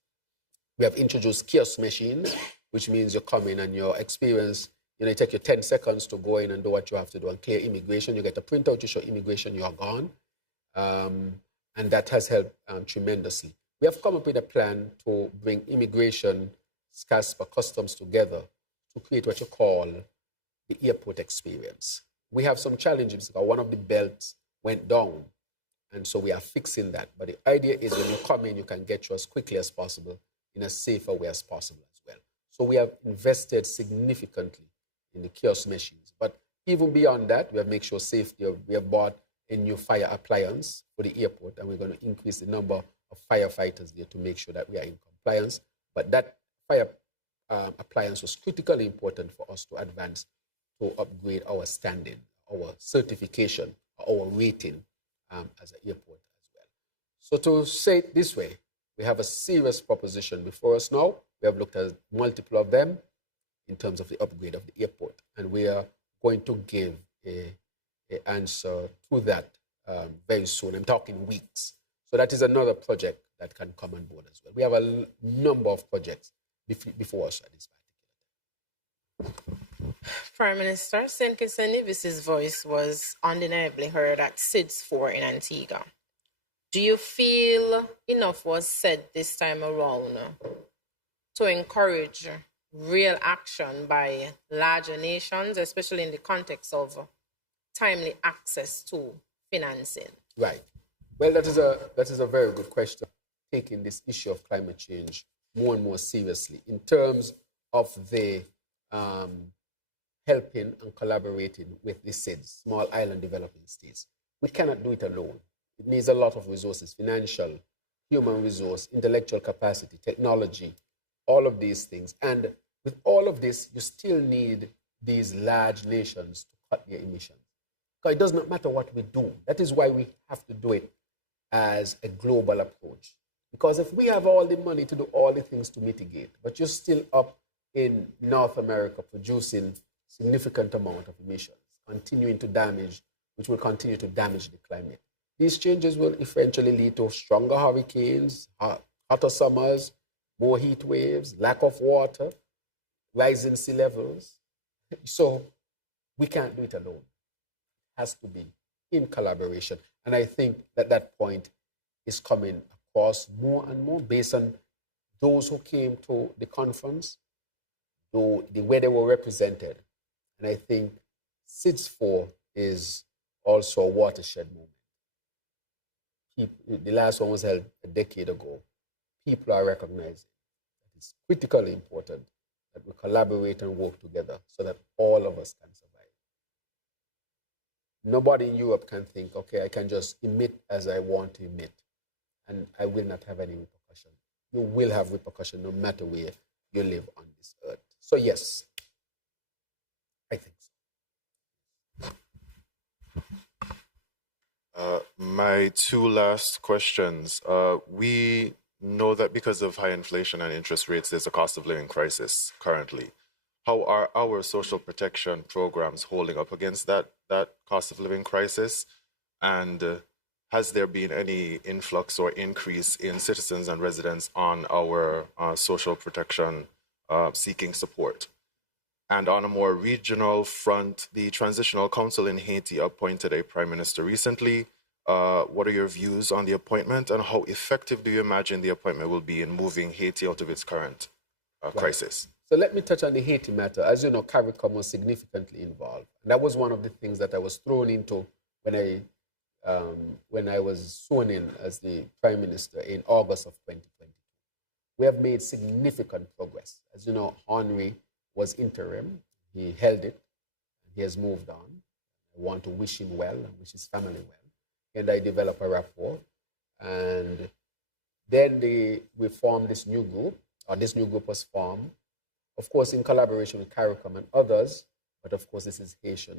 We have introduced kiosk machines, which means you come in and your experience, you take your 10 seconds to go in and do what you have to do and clear immigration. You get a printout to show immigration, you are gone. And that has helped tremendously. We have come up with a plan to bring immigration, SCASPA, customs together to create what you call the airport experience. We have some challenges because one of the belts went down, and so we are fixing that. But the idea is when you come in, you can get you as quickly as possible in a safer way as possible as well. So we have invested significantly in the kiosk machines. But even beyond that, we have made sure safety. We have bought a new fire appliance for the airport, and we're going to increase the number of firefighters there to make sure that we are in compliance. But that fire appliance was critically important for us to advance, to upgrade our standing, our certification, our rating as an airport as well. So to say it this way, we have a serious proposition before us now. We have looked at multiple of them in terms of the upgrade of the airport, and we are going to give an answer to that very soon. I'm talking weeks. So So that is another project that can come on board as well. We have a number of projects before us at this time. Prime Minister, St. Kitts and Nevis's voice was undeniably heard at SIDS 4 in Antigua. Do you feel enough was said this time around to encourage real action by larger nations, especially in the context of timely access to financing? Right. Well, that is a very good question. Taking this issue of climate change more and more seriously in terms of the helping and collaborating with the SIDS, small island developing states. We cannot do it alone. It needs a lot of resources, financial, human resource, intellectual capacity, technology, all of these things. And with all of this, you still need these large nations to cut their emissions. Because it does not matter what we do. That is why we have to do it as a global approach. Because if we have all the money to do all the things to mitigate, but you're still up in North America producing significant amount of emissions, continuing to damage, which will continue to damage the climate. These changes will eventually lead to stronger hurricanes, hotter summers, more heat waves, lack of water, rising sea levels. So we can't do it alone. It has to be in collaboration. And I think that point is coming across more and more based on those who came to the conference, the way they were represented. And I think SIDS 4 is also a watershed moment. The last one was held a decade ago. People are recognizing that it's critically important that we collaborate and work together so that all of us can survive. Nobody in Europe can think, okay, I can just emit as I want to emit, and I will not have any repercussion. You will have repercussion no matter where you live on this earth. So yes, I think so. My two last questions. We know that because of high inflation and interest rates, there's a cost of living crisis currently. How are our social protection programs holding up against that cost of living crisis? And has there been any influx or increase in citizens and residents on our social protection seeking support? And on a more regional front, the Transitional Council in Haiti appointed a prime minister recently. What are your views on the appointment, and how effective do you imagine the appointment will be in moving Haiti out of its current crisis? So let me touch on the Haiti matter. As you know, CARICOM was significantly involved. And that was one of the things that I was thrown into when I was sworn in as the prime minister in August of 2020. We have made significant progress. As you know, Henry was interim. He held it. He has moved on. I want to wish him well and wish his family well. And I developed a rapport. And then we formed this new group, or this new group was formed, of course, in collaboration with CARICOM and others. But of course, this is Haitian.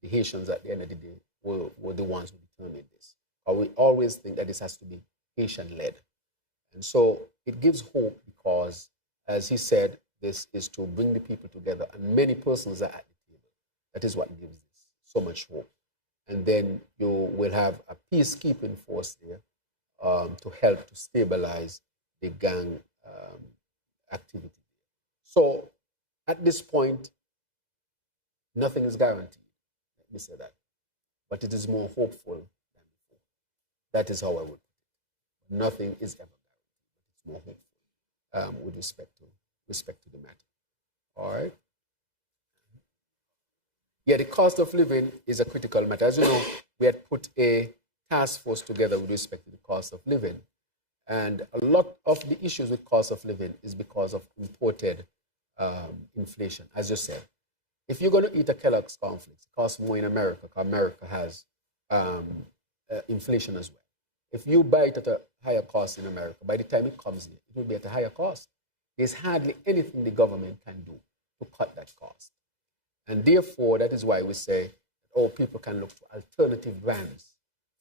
The Haitians at the end of the day were the ones who determined this. But we always think that this has to be Haitian-led. And so it gives hope because, as he said, this is to bring the people together, and many persons are at the table. That is what gives this so much hope. And then you will have a peacekeeping force there to help to stabilize the gang activity. So at this point, nothing is guaranteed. Let me say that. But it is more hopeful than before. That is how I would put it. Nothing is ever guaranteed, but it's more hopeful with respect to the matter. All right? Yeah, the cost of living is a critical matter. As you know, we had put a task force together with respect to the cost of living. And a lot of the issues with cost of living is because of imported inflation, as you said. If you're going to eat a Kellogg's cornflakes, it costs more in America because America has inflation as well. If you buy it at a higher cost in America, by the time it comes here, it will be at a higher cost. There's hardly anything the government can do to cut that cost. And therefore, that is why we say all people can look to alternative brands.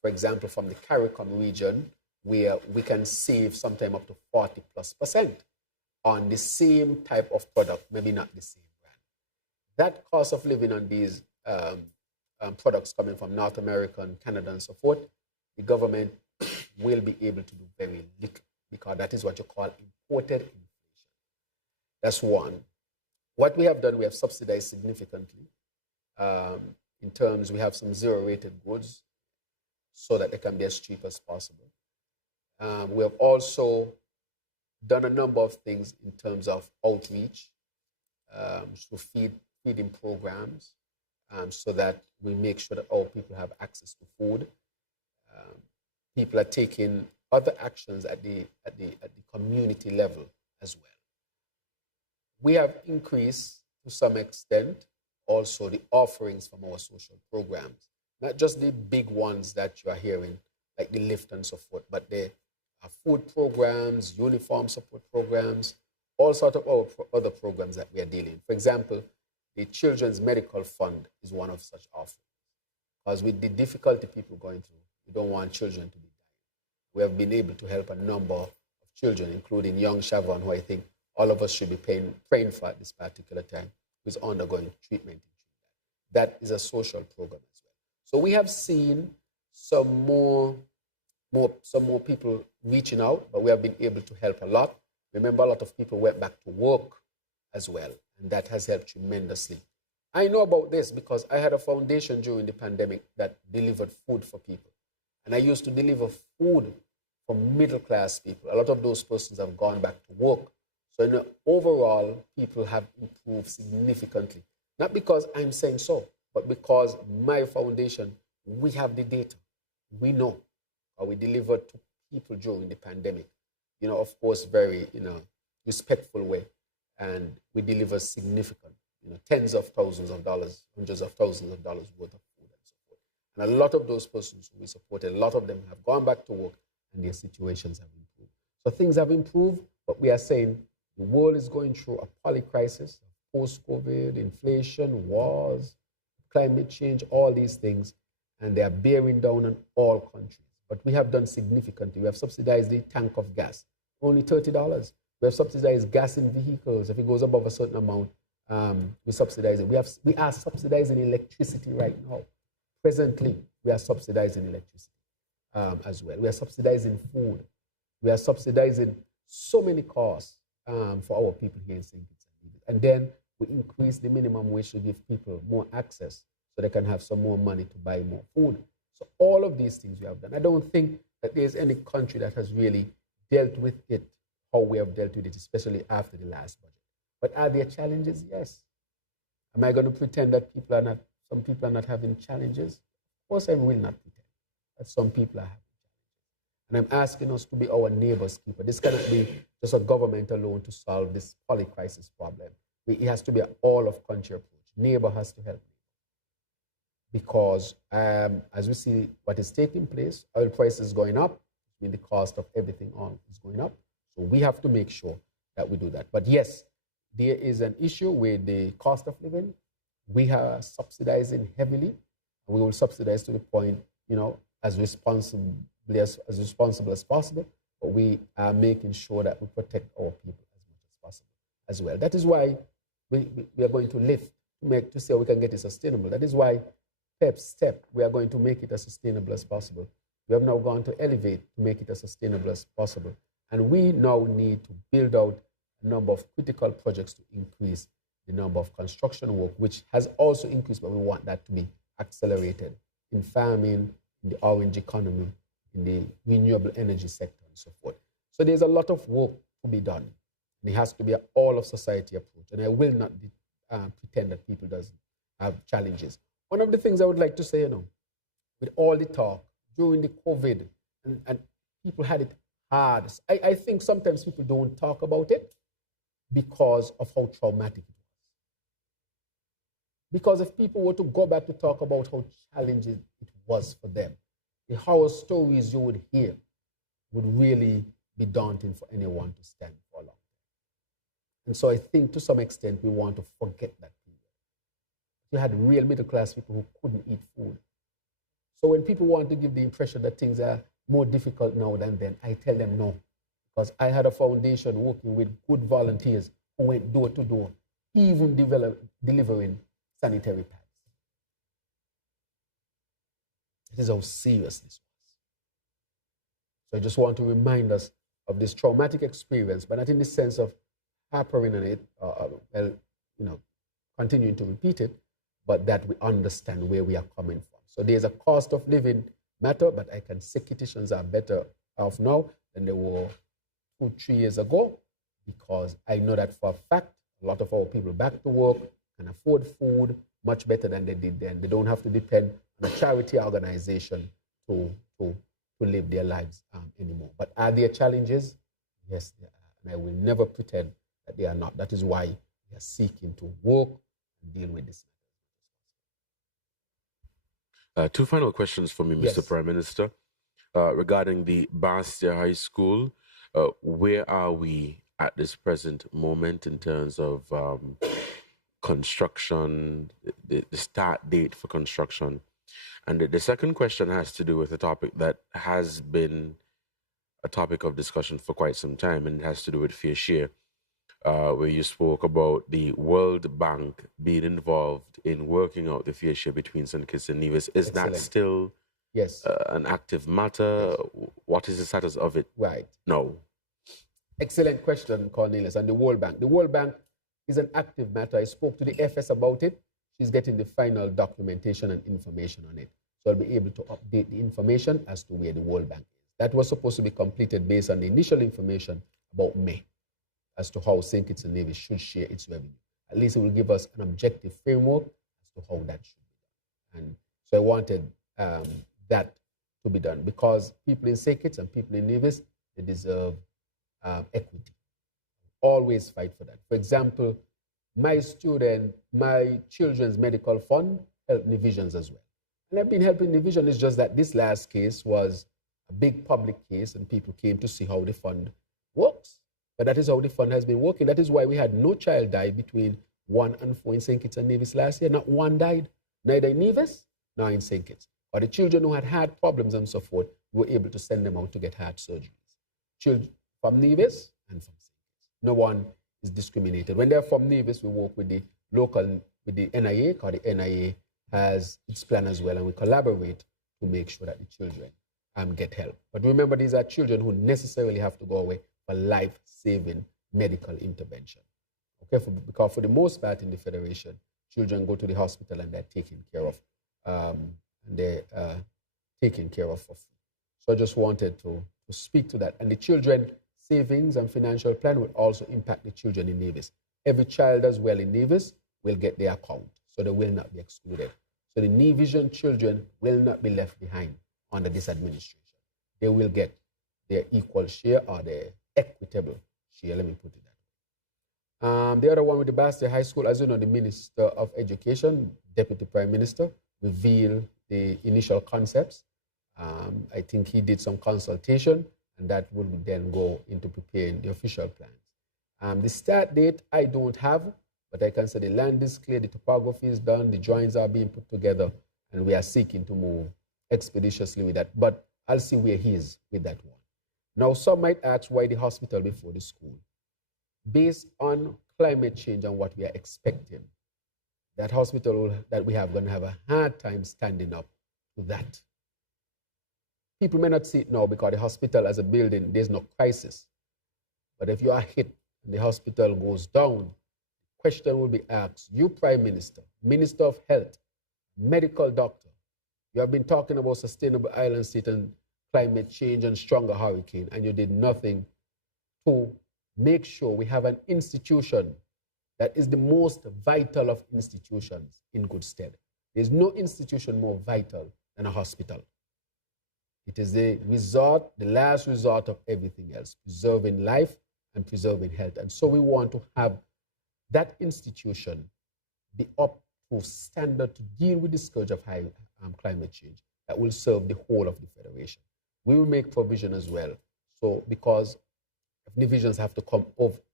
For example, from the CARICOM region, where we can save sometime up to 40+% on the same type of product, maybe not the same brand. That cost of living on these products coming from North America and Canada and so forth, the government will be able to do very little because that is what you call imported inflation. That's one. What we have done, we have subsidized significantly. In terms, we have some zero-rated goods so that they can be as cheap as possible. We have also done a number of things in terms of outreach through feeding programs so that we make sure that all people have access to food. People are taking other actions at the community level as well. We have increased to some extent also the offerings from our social programs, not just the big ones that you are hearing, like the lift and so forth, but the food programs, uniform support programs, all sorts of other programs that we are dealing. For example, the Children's Medical Fund is one of such offerings. Because with the difficulty people going through, we don't want children to be dying. We have been able to help a number of children, including young Shavon, who I think all of us should be praying for at this particular time, who is undergoing treatment. That is a social program as well. So we have seen some more people reaching out, but we have been able to help a lot. Remember, a lot of people went back to work as well, and that has helped tremendously. I know about this because I had a foundation during the pandemic that delivered food for people. And I used to deliver food for middle-class people. A lot of those persons have gone back to work. So overall, people have improved significantly. Not because I'm saying so, but because my foundation, we have the data. We know how we delivered to people during the pandemic. Of course, very, respectful way. And we deliver significant, tens of thousands of dollars, hundreds of thousands of dollars worth of food and so forth. And a lot of those persons who we supported, a lot of them have gone back to work and their situations have improved. So things have improved, but we are saying the world is going through a poly-crisis, post-COVID, inflation, wars, climate change, all these things, and they are bearing down on all countries. But we have done significantly. We have subsidized the tank of gas, only $30. We have subsidized gas in vehicles. If it goes above a certain amount, we subsidize it. We are subsidizing electricity right now. Presently, we are subsidizing electricity as well. We are subsidizing food. We are subsidizing so many costs for our people here in St. Kitts and Nevis. And then we increase the minimum wage to give people more access so they can have some more money to buy more food. So all of these things we have done. I don't think that there's any country that has really dealt with it how we have dealt with it, especially after the last budget. But are there challenges? Yes. Am I going to pretend that some people are not having challenges? Of course I will not pretend that some people are having challenges. And I'm asking us to be our neighbor's keeper. This cannot be just a government alone to solve this poly-crisis problem. It has to be an all-of-country approach. Neighbor has to help. Because as we see what is taking place, oil prices going up, the cost of everything is going up. So we have to make sure that we do that. But yes, there is an issue with the cost of living. We are subsidizing heavily. And we will subsidize to the point, as responsible as possible. But we are making sure that we protect our people as much as possible as well. That is why we are going to lift to see how we can get it sustainable. That is why step, we are going to make it as sustainable as possible. We have now gone to elevate to make it as sustainable as possible. And we now need to build out a number of critical projects to increase the number of construction work, which has also increased, but we want that to be accelerated in farming, in the orange economy, in the renewable energy sector, and so forth. So there's a lot of work to be done. And it has to be an all-of-society approach. And I will not pretend that people doesn't have challenges. One of the things I would like to say, with all the talk during the COVID, and people had it hard. I think sometimes people don't talk about it because of how traumatic it was. Because if people were to go back to talk about how challenging it was for them, the horror stories you would hear would really be daunting for anyone to stand for long. And so I think to some extent we want to forget that period. You had real middle class people who couldn't eat food. So when people want to give the impression that things are more difficult now than then, I tell them no. Because I had a foundation working with good volunteers who went door to door, even delivering sanitary pads. This is how serious this was. So I just want to remind us of this traumatic experience, but not in the sense of harping on it, continuing to repeat it, but that we understand where we are coming from. So there's a cost of living matter, but I can say Kittians are better off now than they were 2-3 years ago, because I know that for a fact, a lot of our people back to work can afford food much better than they did then. They don't have to depend on a charity organization to live their lives anymore. But are there challenges? Yes, there are. And I will never pretend that they are not. That is why we are seeking to work and deal with this. Two final questions for me, Mr. Yes. Prime Minister. Regarding the Bastia High School, where are we at this present moment in terms of construction, the start date for construction? And the second question has to do with a topic that has been a topic of discussion for quite some time, and it has to do with fair share, where you spoke about the World Bank being involved in working out the fair share between St. Kitts and Nevis. Is Excellent. that still Yes. an active matter? Yes. What is the status of it? Right. No. Excellent question, Cornelius. And the World Bank. The World Bank is an active matter. I spoke to the FS about it. She's getting the final documentation and information on it. So I'll be able to update the information as to where the World Bank is. That was supposed to be completed based on the initial information about May as to how St. Kitts and Nevis should share its revenue. At least it will give us an objective framework as to how that should be done. And so I wanted that to be done because people in St. Kitts and people in Nevis, they deserve equity. Always fight for that. For example, my children's medical fund helped divisions as well. And I've been helping division. It's just that this last case was a big public case and people came to see how the fund works. But that is how the fund has been working. That is why we had no child die between 1 and 4 in St. Kitts and Nevis last year. Not one died, neither in Nevis nor in St. Kitts. Or the children who had heart problems and so forth, we were able to send them out to get heart surgeries. Children from Nevis and from St. Kitts. No one is discriminated. When they're from Nevis, we work with the NIA, because the NIA has its plan as well, and we collaborate to make sure that the children get help. But remember, these are children who necessarily have to go away for life-saving medical intervention. Okay, because for the most part in the Federation, children go to the hospital and they're taken care of. For free. So I just wanted to speak to that. And the children savings and financial plan will also impact the children in Nevis. Every child as well in Nevis will get their account, so they will not be excluded. So the Nevision children will not be left behind under this administration. They will get their equal share or their equitable share, let me put it that way. The other one with the Bastia High School, as you know, the Minister of Education, Deputy Prime Minister, revealed the initial concepts. I think he did some consultation, and that will then go into preparing the official plans. The start date, I don't have, but I can say the land is clear, the topography is done, the drawings are being put together, and we are seeking to move expeditiously with that. But I'll see where he is with that one. Now, some might ask why the hospital before the school. Based on climate change and what we are expecting, that hospital that we have going to have a hard time standing up to that. People may not see it now because the hospital as a building, there's no crisis. But if you are hit and the hospital goes down, the question will be asked, you Prime Minister, Minister of Health, medical doctor, you have been talking about sustainable island state and climate change and stronger hurricane, and you did nothing to make sure we have an institution that is the most vital of institutions in good stead. There's no institution more vital than a hospital. It is the last resort of everything else, preserving life and preserving health. And so we want to have that institution be up to standard to deal with the scourge of high climate change that will serve the whole of the Federation. We will make provision as well. So because divisions have to come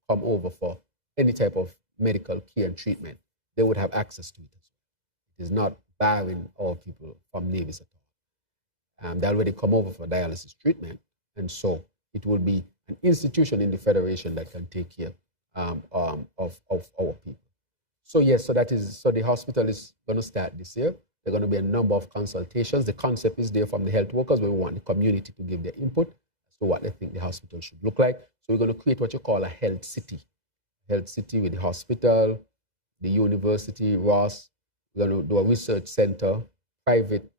over for any type of medical care and treatment, they would have access to it as well. It is not barring all people from Nevis at all. They already come over for dialysis treatment, and so it will be an institution in the Federation that can take care of our people. So yes, so the hospital is going to start this year. There are going to be a number of consultations. The concept is there from the health workers, but we want the community to give their input to what they think the hospital should look like. So we're going to create what you call a health city. Health city with the hospital, the university, Ross. We're going to do a research center, private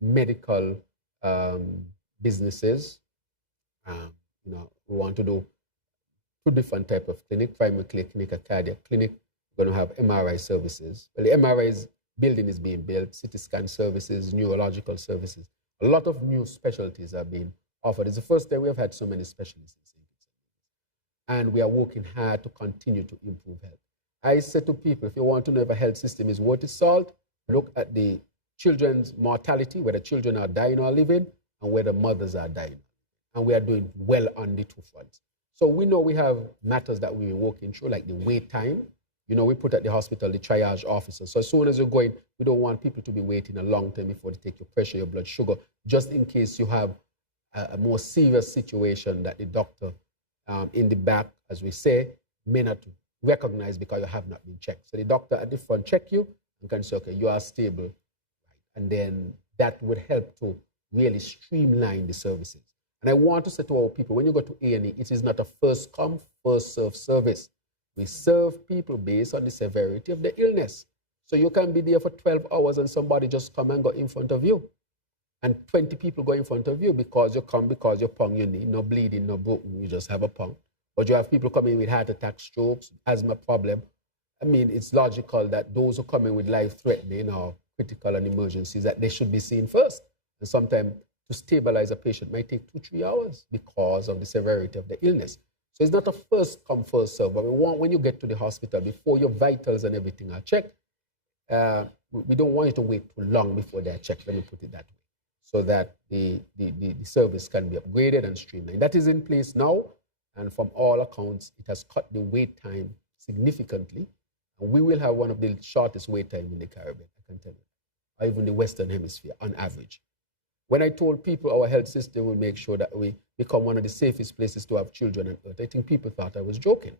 medical businesses. We want to do 2 different types of clinic, primary clinic, a cardiac clinic. We're going to have MRI services. Well, the MRI building is being built, CT scan services, neurological services. A lot of new specialties are being offered. It's the first time we have had so many specialists in St. Kitts. And we are working hard to continue to improve health. I say to people, if you want to know if a health system is worth its salt, look at the children's mortality, whether children are dying or living, and whether mothers are dying. And we are doing well on the 2 fronts. So we know we have matters that we've been working through, like the wait time. We put at the hospital the triage officers. So as soon as you're going, we don't want people to be waiting a long time before they take your pressure, your blood sugar, just in case you have a more serious situation that the doctor in the back, as we say, may not recognize because you have not been checked. So the doctor at the front check you and can say, okay, you are stable. And then that would help to really streamline the services. And I want to say to our people, when you go to A&E, it is not a first come, first serve service. We serve people based on the severity of the illness. So you can be there for 12 hours and somebody just come and go in front of you. And 20 people go in front of you because you come because your pung you need, no bleeding, no broken, you just have a pung. But you have people coming with heart attack, strokes, asthma problem. I mean, it's logical that those who come in with life-threatening or critical and emergencies, that they should be seen first. And sometimes to stabilize a patient might take 2-3 hours because of the severity of the illness. So it's not a first come, first serve, but we want when you get to the hospital, before your vitals and everything are checked, we don't want you to wait too long before they're checked, let me put it that way, so that the service can be upgraded and streamlined. That is in place now, and from all accounts, it has cut the wait time significantly, and we will have one of the shortest wait time in the Caribbean, I can tell you, or even the Western Hemisphere on average. When I told people our health system will make sure that we become one of the safest places to have children on earth, I think people thought I was joking.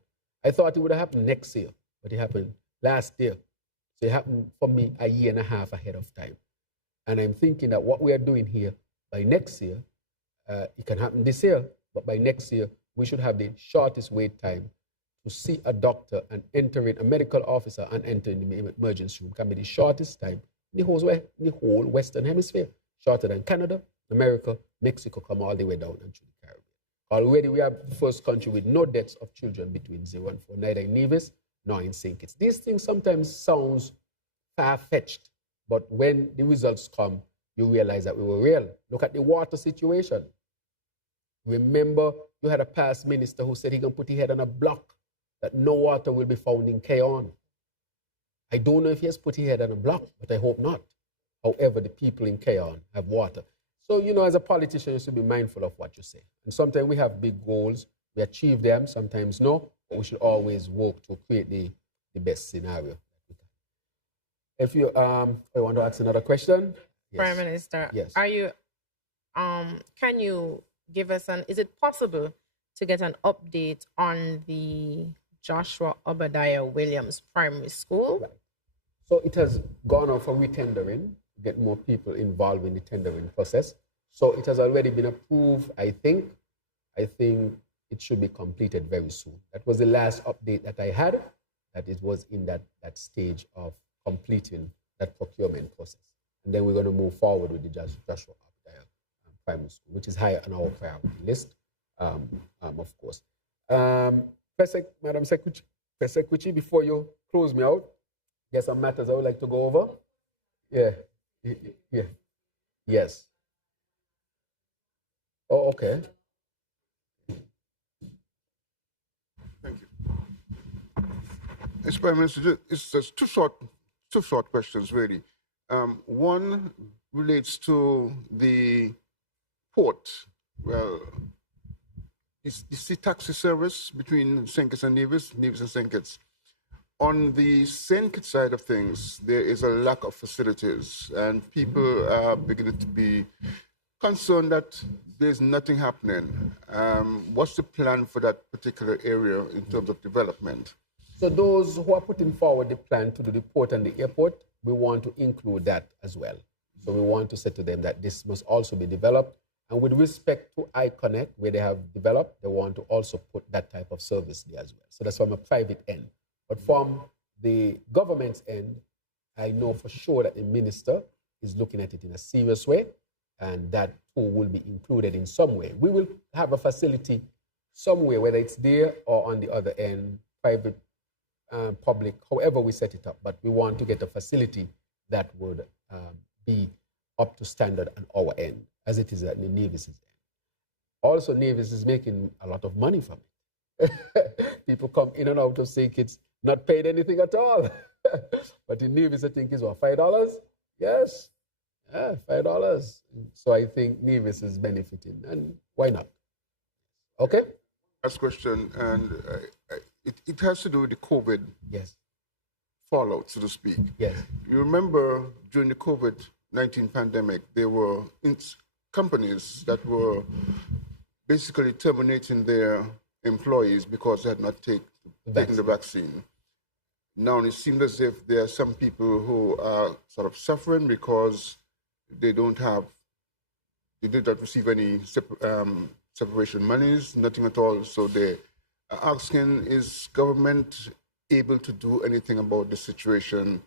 I thought it would have happened next year, but it happened last year. So it happened for me a year and a half ahead of time. And I'm thinking that what we are doing here, by next year, it can happen this year, but by next year, we should have the shortest wait time to see a doctor and enter in, a medical officer and enter in the emergency room can be the shortest time in the whole Western Hemisphere. Shorter than Canada, America, Mexico, come all the way down into the Caribbean. Already we are the first country with no deaths of children between 0 and 4, neither in Nevis nor in St. Kitts. These things sometimes sound far-fetched, but when the results come, you realize that we were real. Look at the water situation. Remember, you had a past minister who said he can put his head on a block that no water will be found in Keon. I don't know if he has put his head on a block, but I hope not. However, the people in Keon have water. So, as a politician, you should be mindful of what you say. And sometimes we have big goals. We achieve them, sometimes no, but we should always work to create the best scenario. If you I want to ask another question. Yes. Prime Minister, yes. Are you, can you give us is it possible to get an update on the Joshua Obadiah Williams Primary School? Right. So it has gone out for retendering, get more people involved in the tendering process. So it has already been approved, I think. I think it should be completed very soon. That was the last update that I had, that it was in that stage of completing that procurement process. And then we're going to move forward with the Joshua Obadiah Primary School, which is higher on our priority list, of course. Madam Secretary, before you close me out, there's some matters I would like to go over. Yeah. Yes. Oh, okay. Thank you. Mr. Prime Minister, it's just two short questions, really. One relates to the port. Well, it's the taxi service between St. Kitts and Nevis and St. Kitts. On the St. Kitts side of things, there is a lack of facilities, and people are beginning to be concerned that there's nothing happening. What's the plan for that particular area in terms of development? So those who are putting forward the plan to do the port and the airport, we want to include that as well. So we want to say to them that this must also be developed. And with respect to iConnect, where they have developed, they want to also put that type of service there as well. So that's from a private end. But from the government's end, I know for sure that the minister is looking at it in a serious way, and that too will be included in some way. We will have a facility somewhere, whether it's there or on the other end, private, public, however we set it up. But we want to get a facility that would be up to standard on our end, as it is at the Navy's end. Also, Navy's is making a lot of money from it. People come in and out of St. Kitts, not paid anything at all. But in Navy's, I think, is what, $5? Yes. Yeah, $5. So I think Navy's is benefiting, and why not? Okay? Last question, and it has to do with the COVID Yes. fallout, so to speak. Yes. You remember during the COVID-19 pandemic, there were companies that were basically terminating their employees because they had not taken the vaccine. Now it seems as if there are some people who are sort of suffering because they did not receive any separation monies, nothing at all. So they are asking, is government able to do anything about the situation?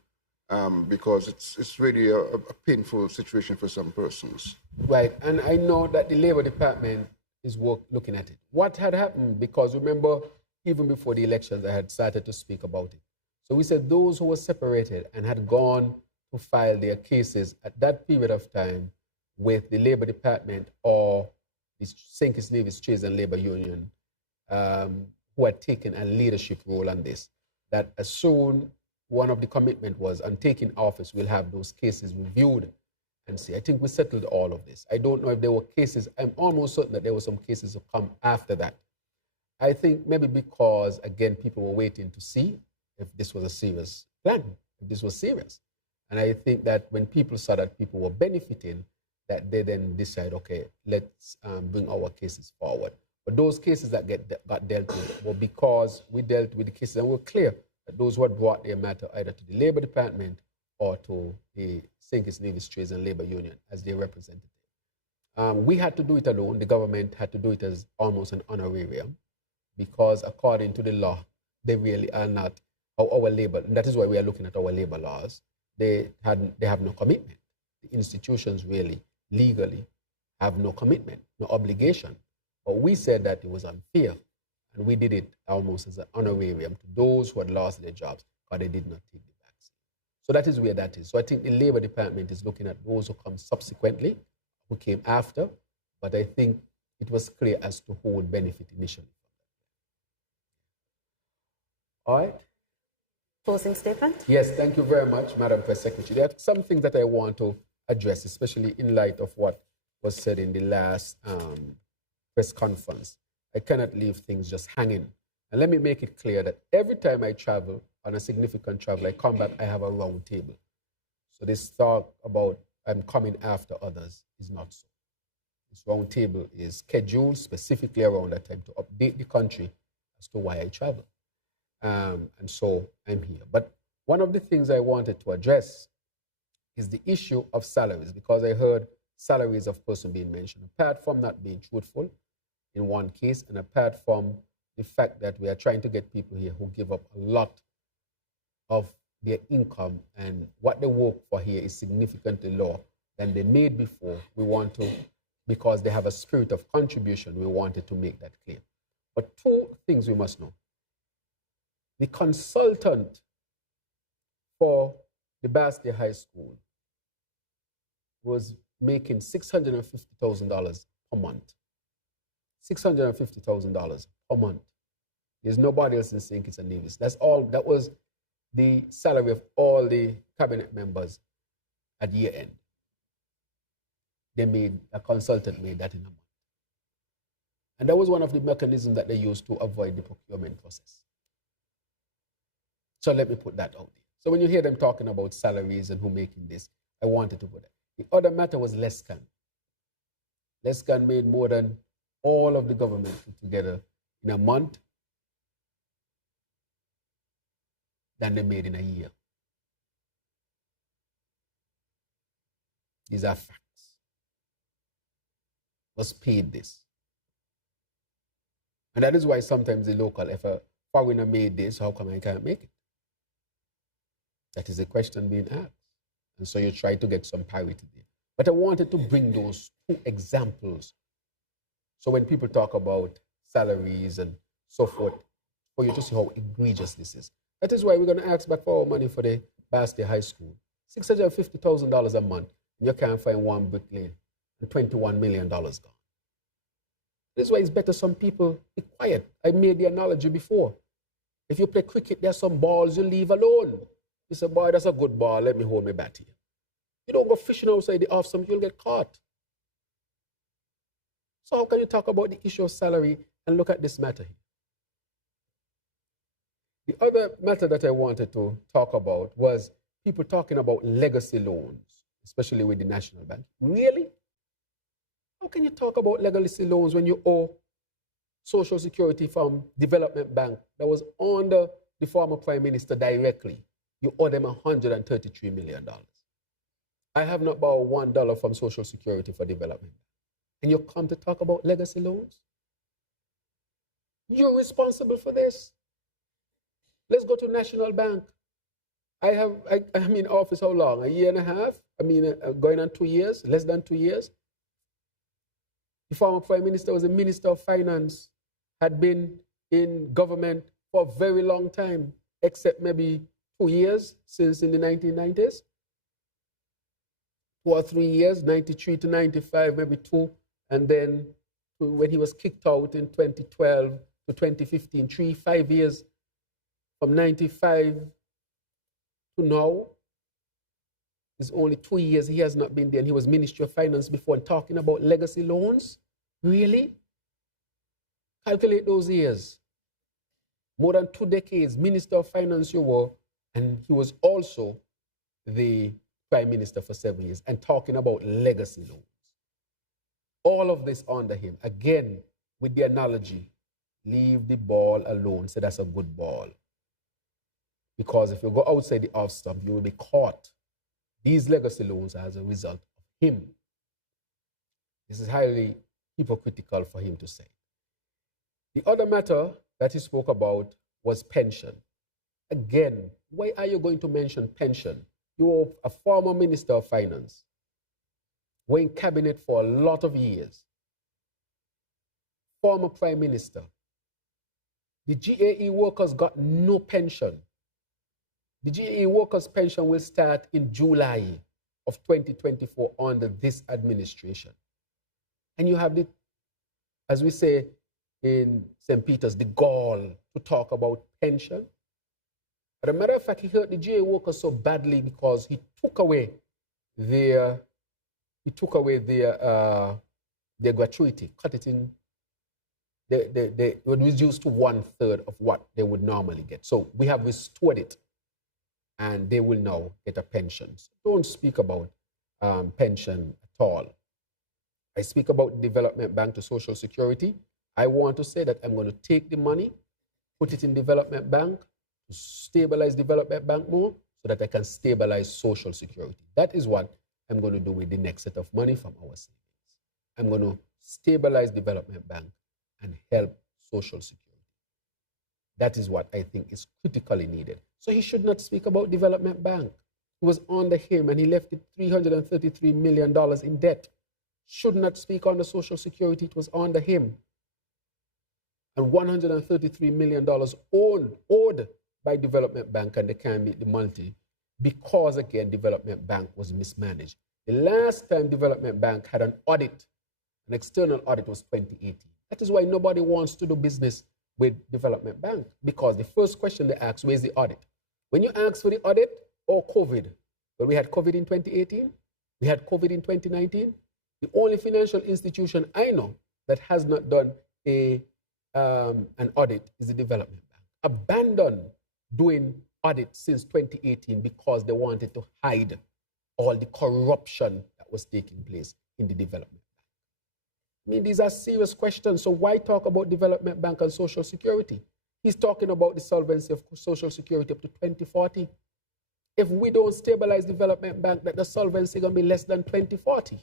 Because it's really a painful situation for some persons. Right, and I know that the Labor Department is looking at it. What had happened, because remember, even before the elections, I had started to speak about it. So we said those who were separated and had gone to file their cases at that period of time with the Labor Department or the St. Kitts Nevis Trades and Labor Union, who had taken a leadership role on this, that as soon one of the commitment was on taking office, we'll have those cases reviewed and see. I think we settled all of this. I don't know if there were cases. I'm almost certain that there were some cases to come after that. I think maybe because, again, people were waiting to see if this was a serious plan, if this was serious. And I think that when people saw that people were benefiting, that they then decide, okay, let's bring our cases forward. But those cases that got dealt with were because we dealt with the cases and we're clear that those who had brought their matter either to the Labor Department or to the St. Kitts Nevis Trades and Labor Union as their representative. We had to do it alone. The government had to do it as almost an honorarium because according to the law, they really are not our labor. And that is why we are looking at our labor laws. They have no commitment. The institutions really, legally, have no commitment, no obligation. But we said that it was unfair, and we did it almost as an honorarium to those who had lost their jobs because they did not take the vaccine. So that is where that is. So I think the Labor Department is looking at those who come subsequently, who came after, but I think it was clear as to who would benefit initially. All right. Closing statement? Yes, thank you very much, Madam Press Secretary. There are some things that I want to address, especially in light of what was said in the last press conference. I cannot leave things just hanging. And let me make it clear that every time I travel, on a significant travel, I come back, I have a round table. So this talk about I'm coming after others is not so. This round table is scheduled specifically around that time to update the country as to why I travel. And so I'm here. But one of the things I wanted to address is the issue of salaries, because I heard salaries of person being mentioned, apart from not being truthful in one case, and apart from the fact that we are trying to get people here who give up a lot of their income, and what they work for here is significantly lower than they made before. We want to, because they have a spirit of contribution, we wanted to make that clear. But two things we must know. The consultant for the Bastia High School was making $650,000 per month. $650,000 per month. There's nobody else in St. Kitts and Nevis. That's all. That was the salary of all the cabinet members at year end. A consultant made that in a month. And that was one of the mechanisms that they used to avoid the procurement process. So let me put that out there. So when you hear them talking about salaries and who making this, I wanted to put that. The other matter was Lescan. Lescan made more than all of the government put together in a month than they made in a year. These are facts. was paid this. And that is why sometimes the local, if a foreigner made this, how come I can't make it? That is a question being asked. And so you try to get some parity there. But I wanted to bring those two examples. So when people talk about salaries and so forth, for you to see how egregious this is. That is why we're going to ask back for our money for the Basque High School. $650,000 a month. You can't find one bricklayer and $21 million gone. This is why it's better some people be quiet. I made the analogy before. If you play cricket, there's some balls you leave alone. You say, boy, that's a good ball. Let me hold my bat here. You don't go fishing outside the off stump, you'll get caught. So how can you talk about the issue of salary and look at this matter here? The other matter that I wanted to talk about was people talking about legacy loans, especially with the National Bank. Really? How can you talk about legacy loans when you owe Social Security from Development Bank that was under the former Prime Minister directly? You owe them $133 million. I have not borrowed $1 from Social Security for development. And you come to talk about legacy loans? You're responsible for this. Let's go to National Bank. I'm in office how long? A year and a half? Going on 2 years, less than 2 years. The former Prime Minister was a Minister of Finance, had been in government for a very long time, except maybe 2 years since in the 1990s. 2 or 3 years, 93 to 95, maybe 2. And then when he was kicked out in 2012 to 2015, 5 years, from 95 to now, it's only 2 years he has not been there. And he was Ministry of Finance before, and talking about legacy loans? Really? Calculate those years. More than 2 decades, Minister of Finance you were, and he was also the Prime Minister for 7 years, and talking about legacy loans. All of this under him. Again, with the analogy, leave the ball alone. Say that's a good ball. Because if you go outside the off stump, you will be caught. These legacy loans are as a result of him. This is highly hypocritical for him to say. The other matter that he spoke about was pension. Again, why are you going to mention pension? You are a former Minister of Finance. Were in cabinet for a lot of years. Former Prime Minister. The GAE workers got no pension. The GAE workers' pension will start in July of 2024 under this administration. And you have the, as we say in St. Peter's, the gall to talk about pension. As a matter of fact, he hurt the GAE workers so badly because he took away their gratuity, cut it in. They were reduced to 1/3 of what they would normally get. So we have restored it, and they will now get a pension. So don't speak about pension at all. I speak about Development Bank to Social Security. I want to say that I'm going to take the money, put it in Development Bank, to stabilize Development Bank more, so that I can stabilize Social Security. That is what I'm going to do with the next set of money from our savings. I'm going to stabilize Development Bank and help Social Security. That is what I think is critically needed. So he should not speak about Development Bank. It was under him, and he left it $333 million in debt. Should not speak on the Social Security. It was under him. And $133 million owed by Development Bank, and they can't meet the money because, again, Development Bank was mismanaged. The last time Development Bank had an audit, an external audit, was 2018. That is why nobody wants to do business with Development Bank, because the first question they ask, where's the audit? When you ask for the audit, or COVID, well, we had COVID in 2018, we had COVID in 2019. The only financial institution I know that has not done an audit is the Development Bank. Abandoned doing audit since 2018 because they wanted to hide all the corruption that was taking place in the Development Bank. I mean, these are serious questions. So why talk about Development Bank and Social Security? He's talking about the solvency of Social Security up to 2040. If we don't stabilize Development Bank, that the solvency is going to be less than 2040.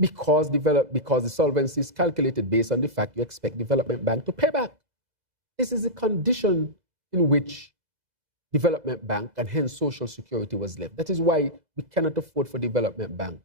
because the solvency is calculated based on the fact you expect development bank to pay back. This is a condition in which development bank and hence social security was left. That is why we cannot afford for development bank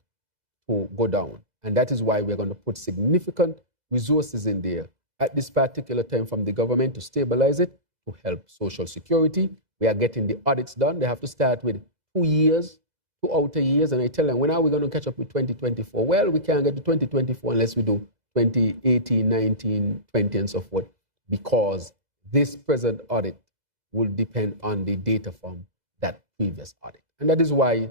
to go down. And that is why we're going to put significant resources in there at this particular time from the government to stabilize it, to help social security. We are getting the audits done. They have to start with 2 years, 2 outer years. And I tell them, when are we going to catch up with 2024? Well, we can't get to 2024 unless we do 2018, 19, 20, and so forth, because this present audit will depend on the data from that previous audit. And that is why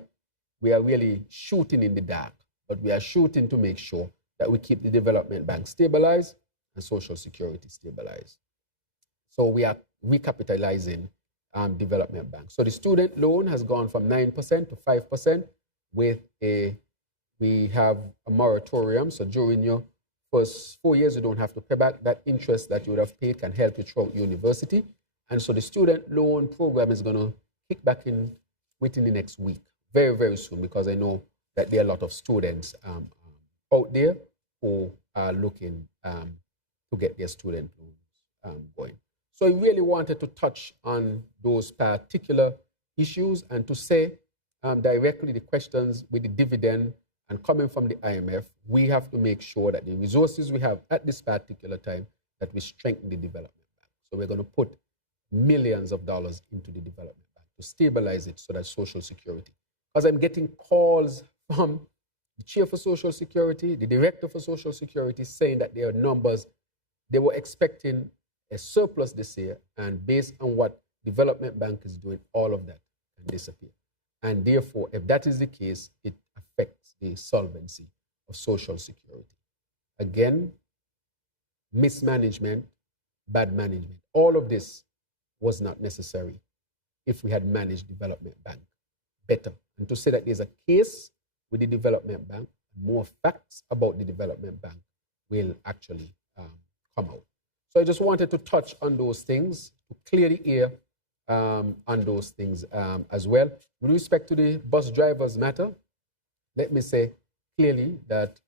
we are really shooting in the dark, but we are shooting to make sure that we keep the development bank stabilized and social security stabilized. So we are recapitalizing development bank. So the student loan has gone from 9% to 5% we have a moratorium. So during your first 4 years, you don't have to pay back. That interest that you would have paid can help you throughout university. And so the student loan program is going to kick back in within the next week, very, very soon, because I know that there are a lot of students out there who are looking to get their student loans going. So I really wanted to touch on those particular issues and to say directly the questions with the dividend and coming from the IMF, we have to make sure that the resources we have at this particular time, that we strengthen the development bank. So we're going to put millions of dollars into the development bank to stabilize it so that social security. Because I'm getting calls from the chair for social security, the director for social security, saying that their numbers, they were expecting a surplus this year, and based on what development bank is doing, all of that can disappear. And therefore, if that is the case, it affects the solvency of social security. Again, mismanagement, bad management, all of this was not necessary if we had managed development bank better. And to say that there's a case with the development bank, more facts about the development bank will actually come out. So I just wanted to touch on those things, to clear the air on those things as well. With respect to the bus drivers matter, let me say clearly that,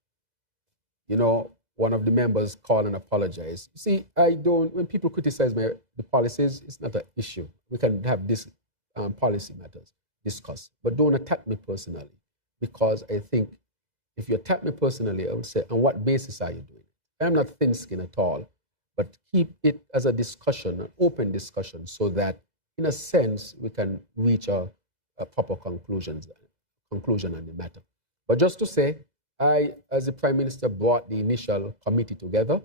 you know, one of the members called and apologized. See, when people criticize the policies, it's not an issue. We can have this policy matters discussed, but don't attack me personally, because I think if you attack me personally, I would say, on what basis are you doing it? I'm not thin-skinned at all, but keep it as a discussion, an open discussion, so that, in a sense, we can reach a proper conclusion on the matter. But just to say, I, as the Prime Minister, brought the initial committee together,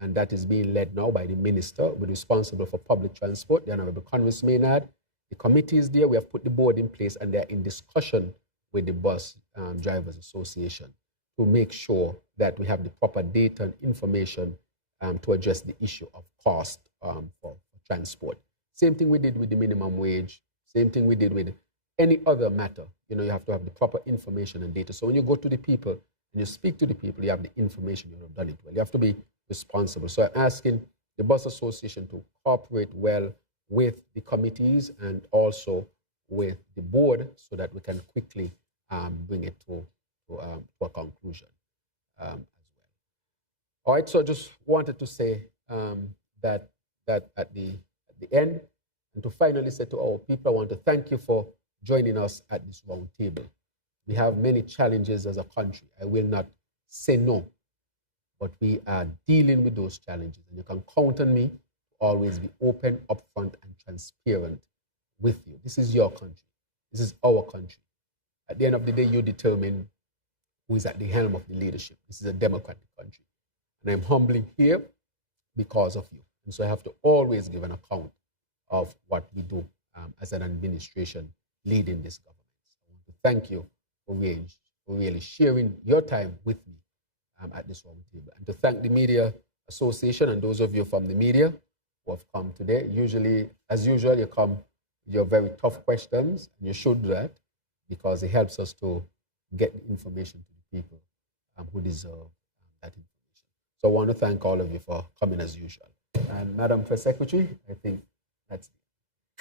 and that is being led now by the Minister, who is responsible for public transport, the Honorable Congress Maynard. The committee is there. We have put the board in place, and they're in discussion with the Bus Drivers Association to make sure that we have the proper data and information to address the issue of cost for transport. Same thing we did with the minimum wage. Same thing we did with any other matter. You know, you have to have the proper information and data. So when you go to the people and you speak to the people, you have the information, you have done it well. You have to be responsible. So I'm asking the Bus Association to cooperate well with the committees and also with the board so that we can quickly bring it to a conclusion as well. All right, so I just wanted to say that at the end, and to finally say to our people, I want to thank you for joining us at this round table. We have many challenges as a country. I will not say no, but we are dealing with those challenges. And you can count on me to always be open, upfront, and transparent with you. This is your country. This is our country. At the end of the day, you determine who is at the helm of the leadership. This is a democratic country. And I'm humbly here because of you. And so I have to always give an account of what we do as an administration leading this government. So I want to thank you for really sharing your time with me at this round table. And to thank the Media Association and those of you from the media who have come today. Usually, as usual, you come with your very tough questions, and you should do that because it helps us to get the information to the people who deserve that information. So I want to thank all of you for coming as usual. And Madam Press Secretary, I think that's it.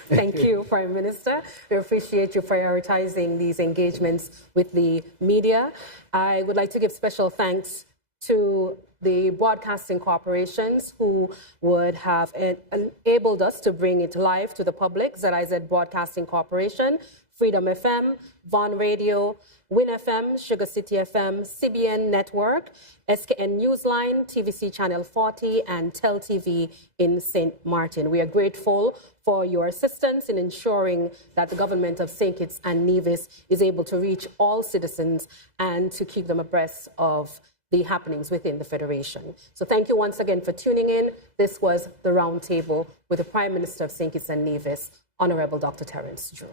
Thank you, Prime Minister. We appreciate you prioritizing these engagements with the media. I would like to give special thanks to the broadcasting corporations who would have enabled us to bring it live to the public: ZIZ Broadcasting Corporation, Freedom FM, Von Radio, Win FM, Sugar City FM, CBN Network, SKN Newsline, TVC Channel 40, and Tel TV in St. Martin. We are grateful for your assistance in ensuring that the government of St. Kitts and Nevis is able to reach all citizens and to keep them abreast of the happenings within the Federation. So thank you once again for tuning in. This was the Roundtable with the Prime Minister of St. Kitts and Nevis, Honorable Dr. Terrance Drew.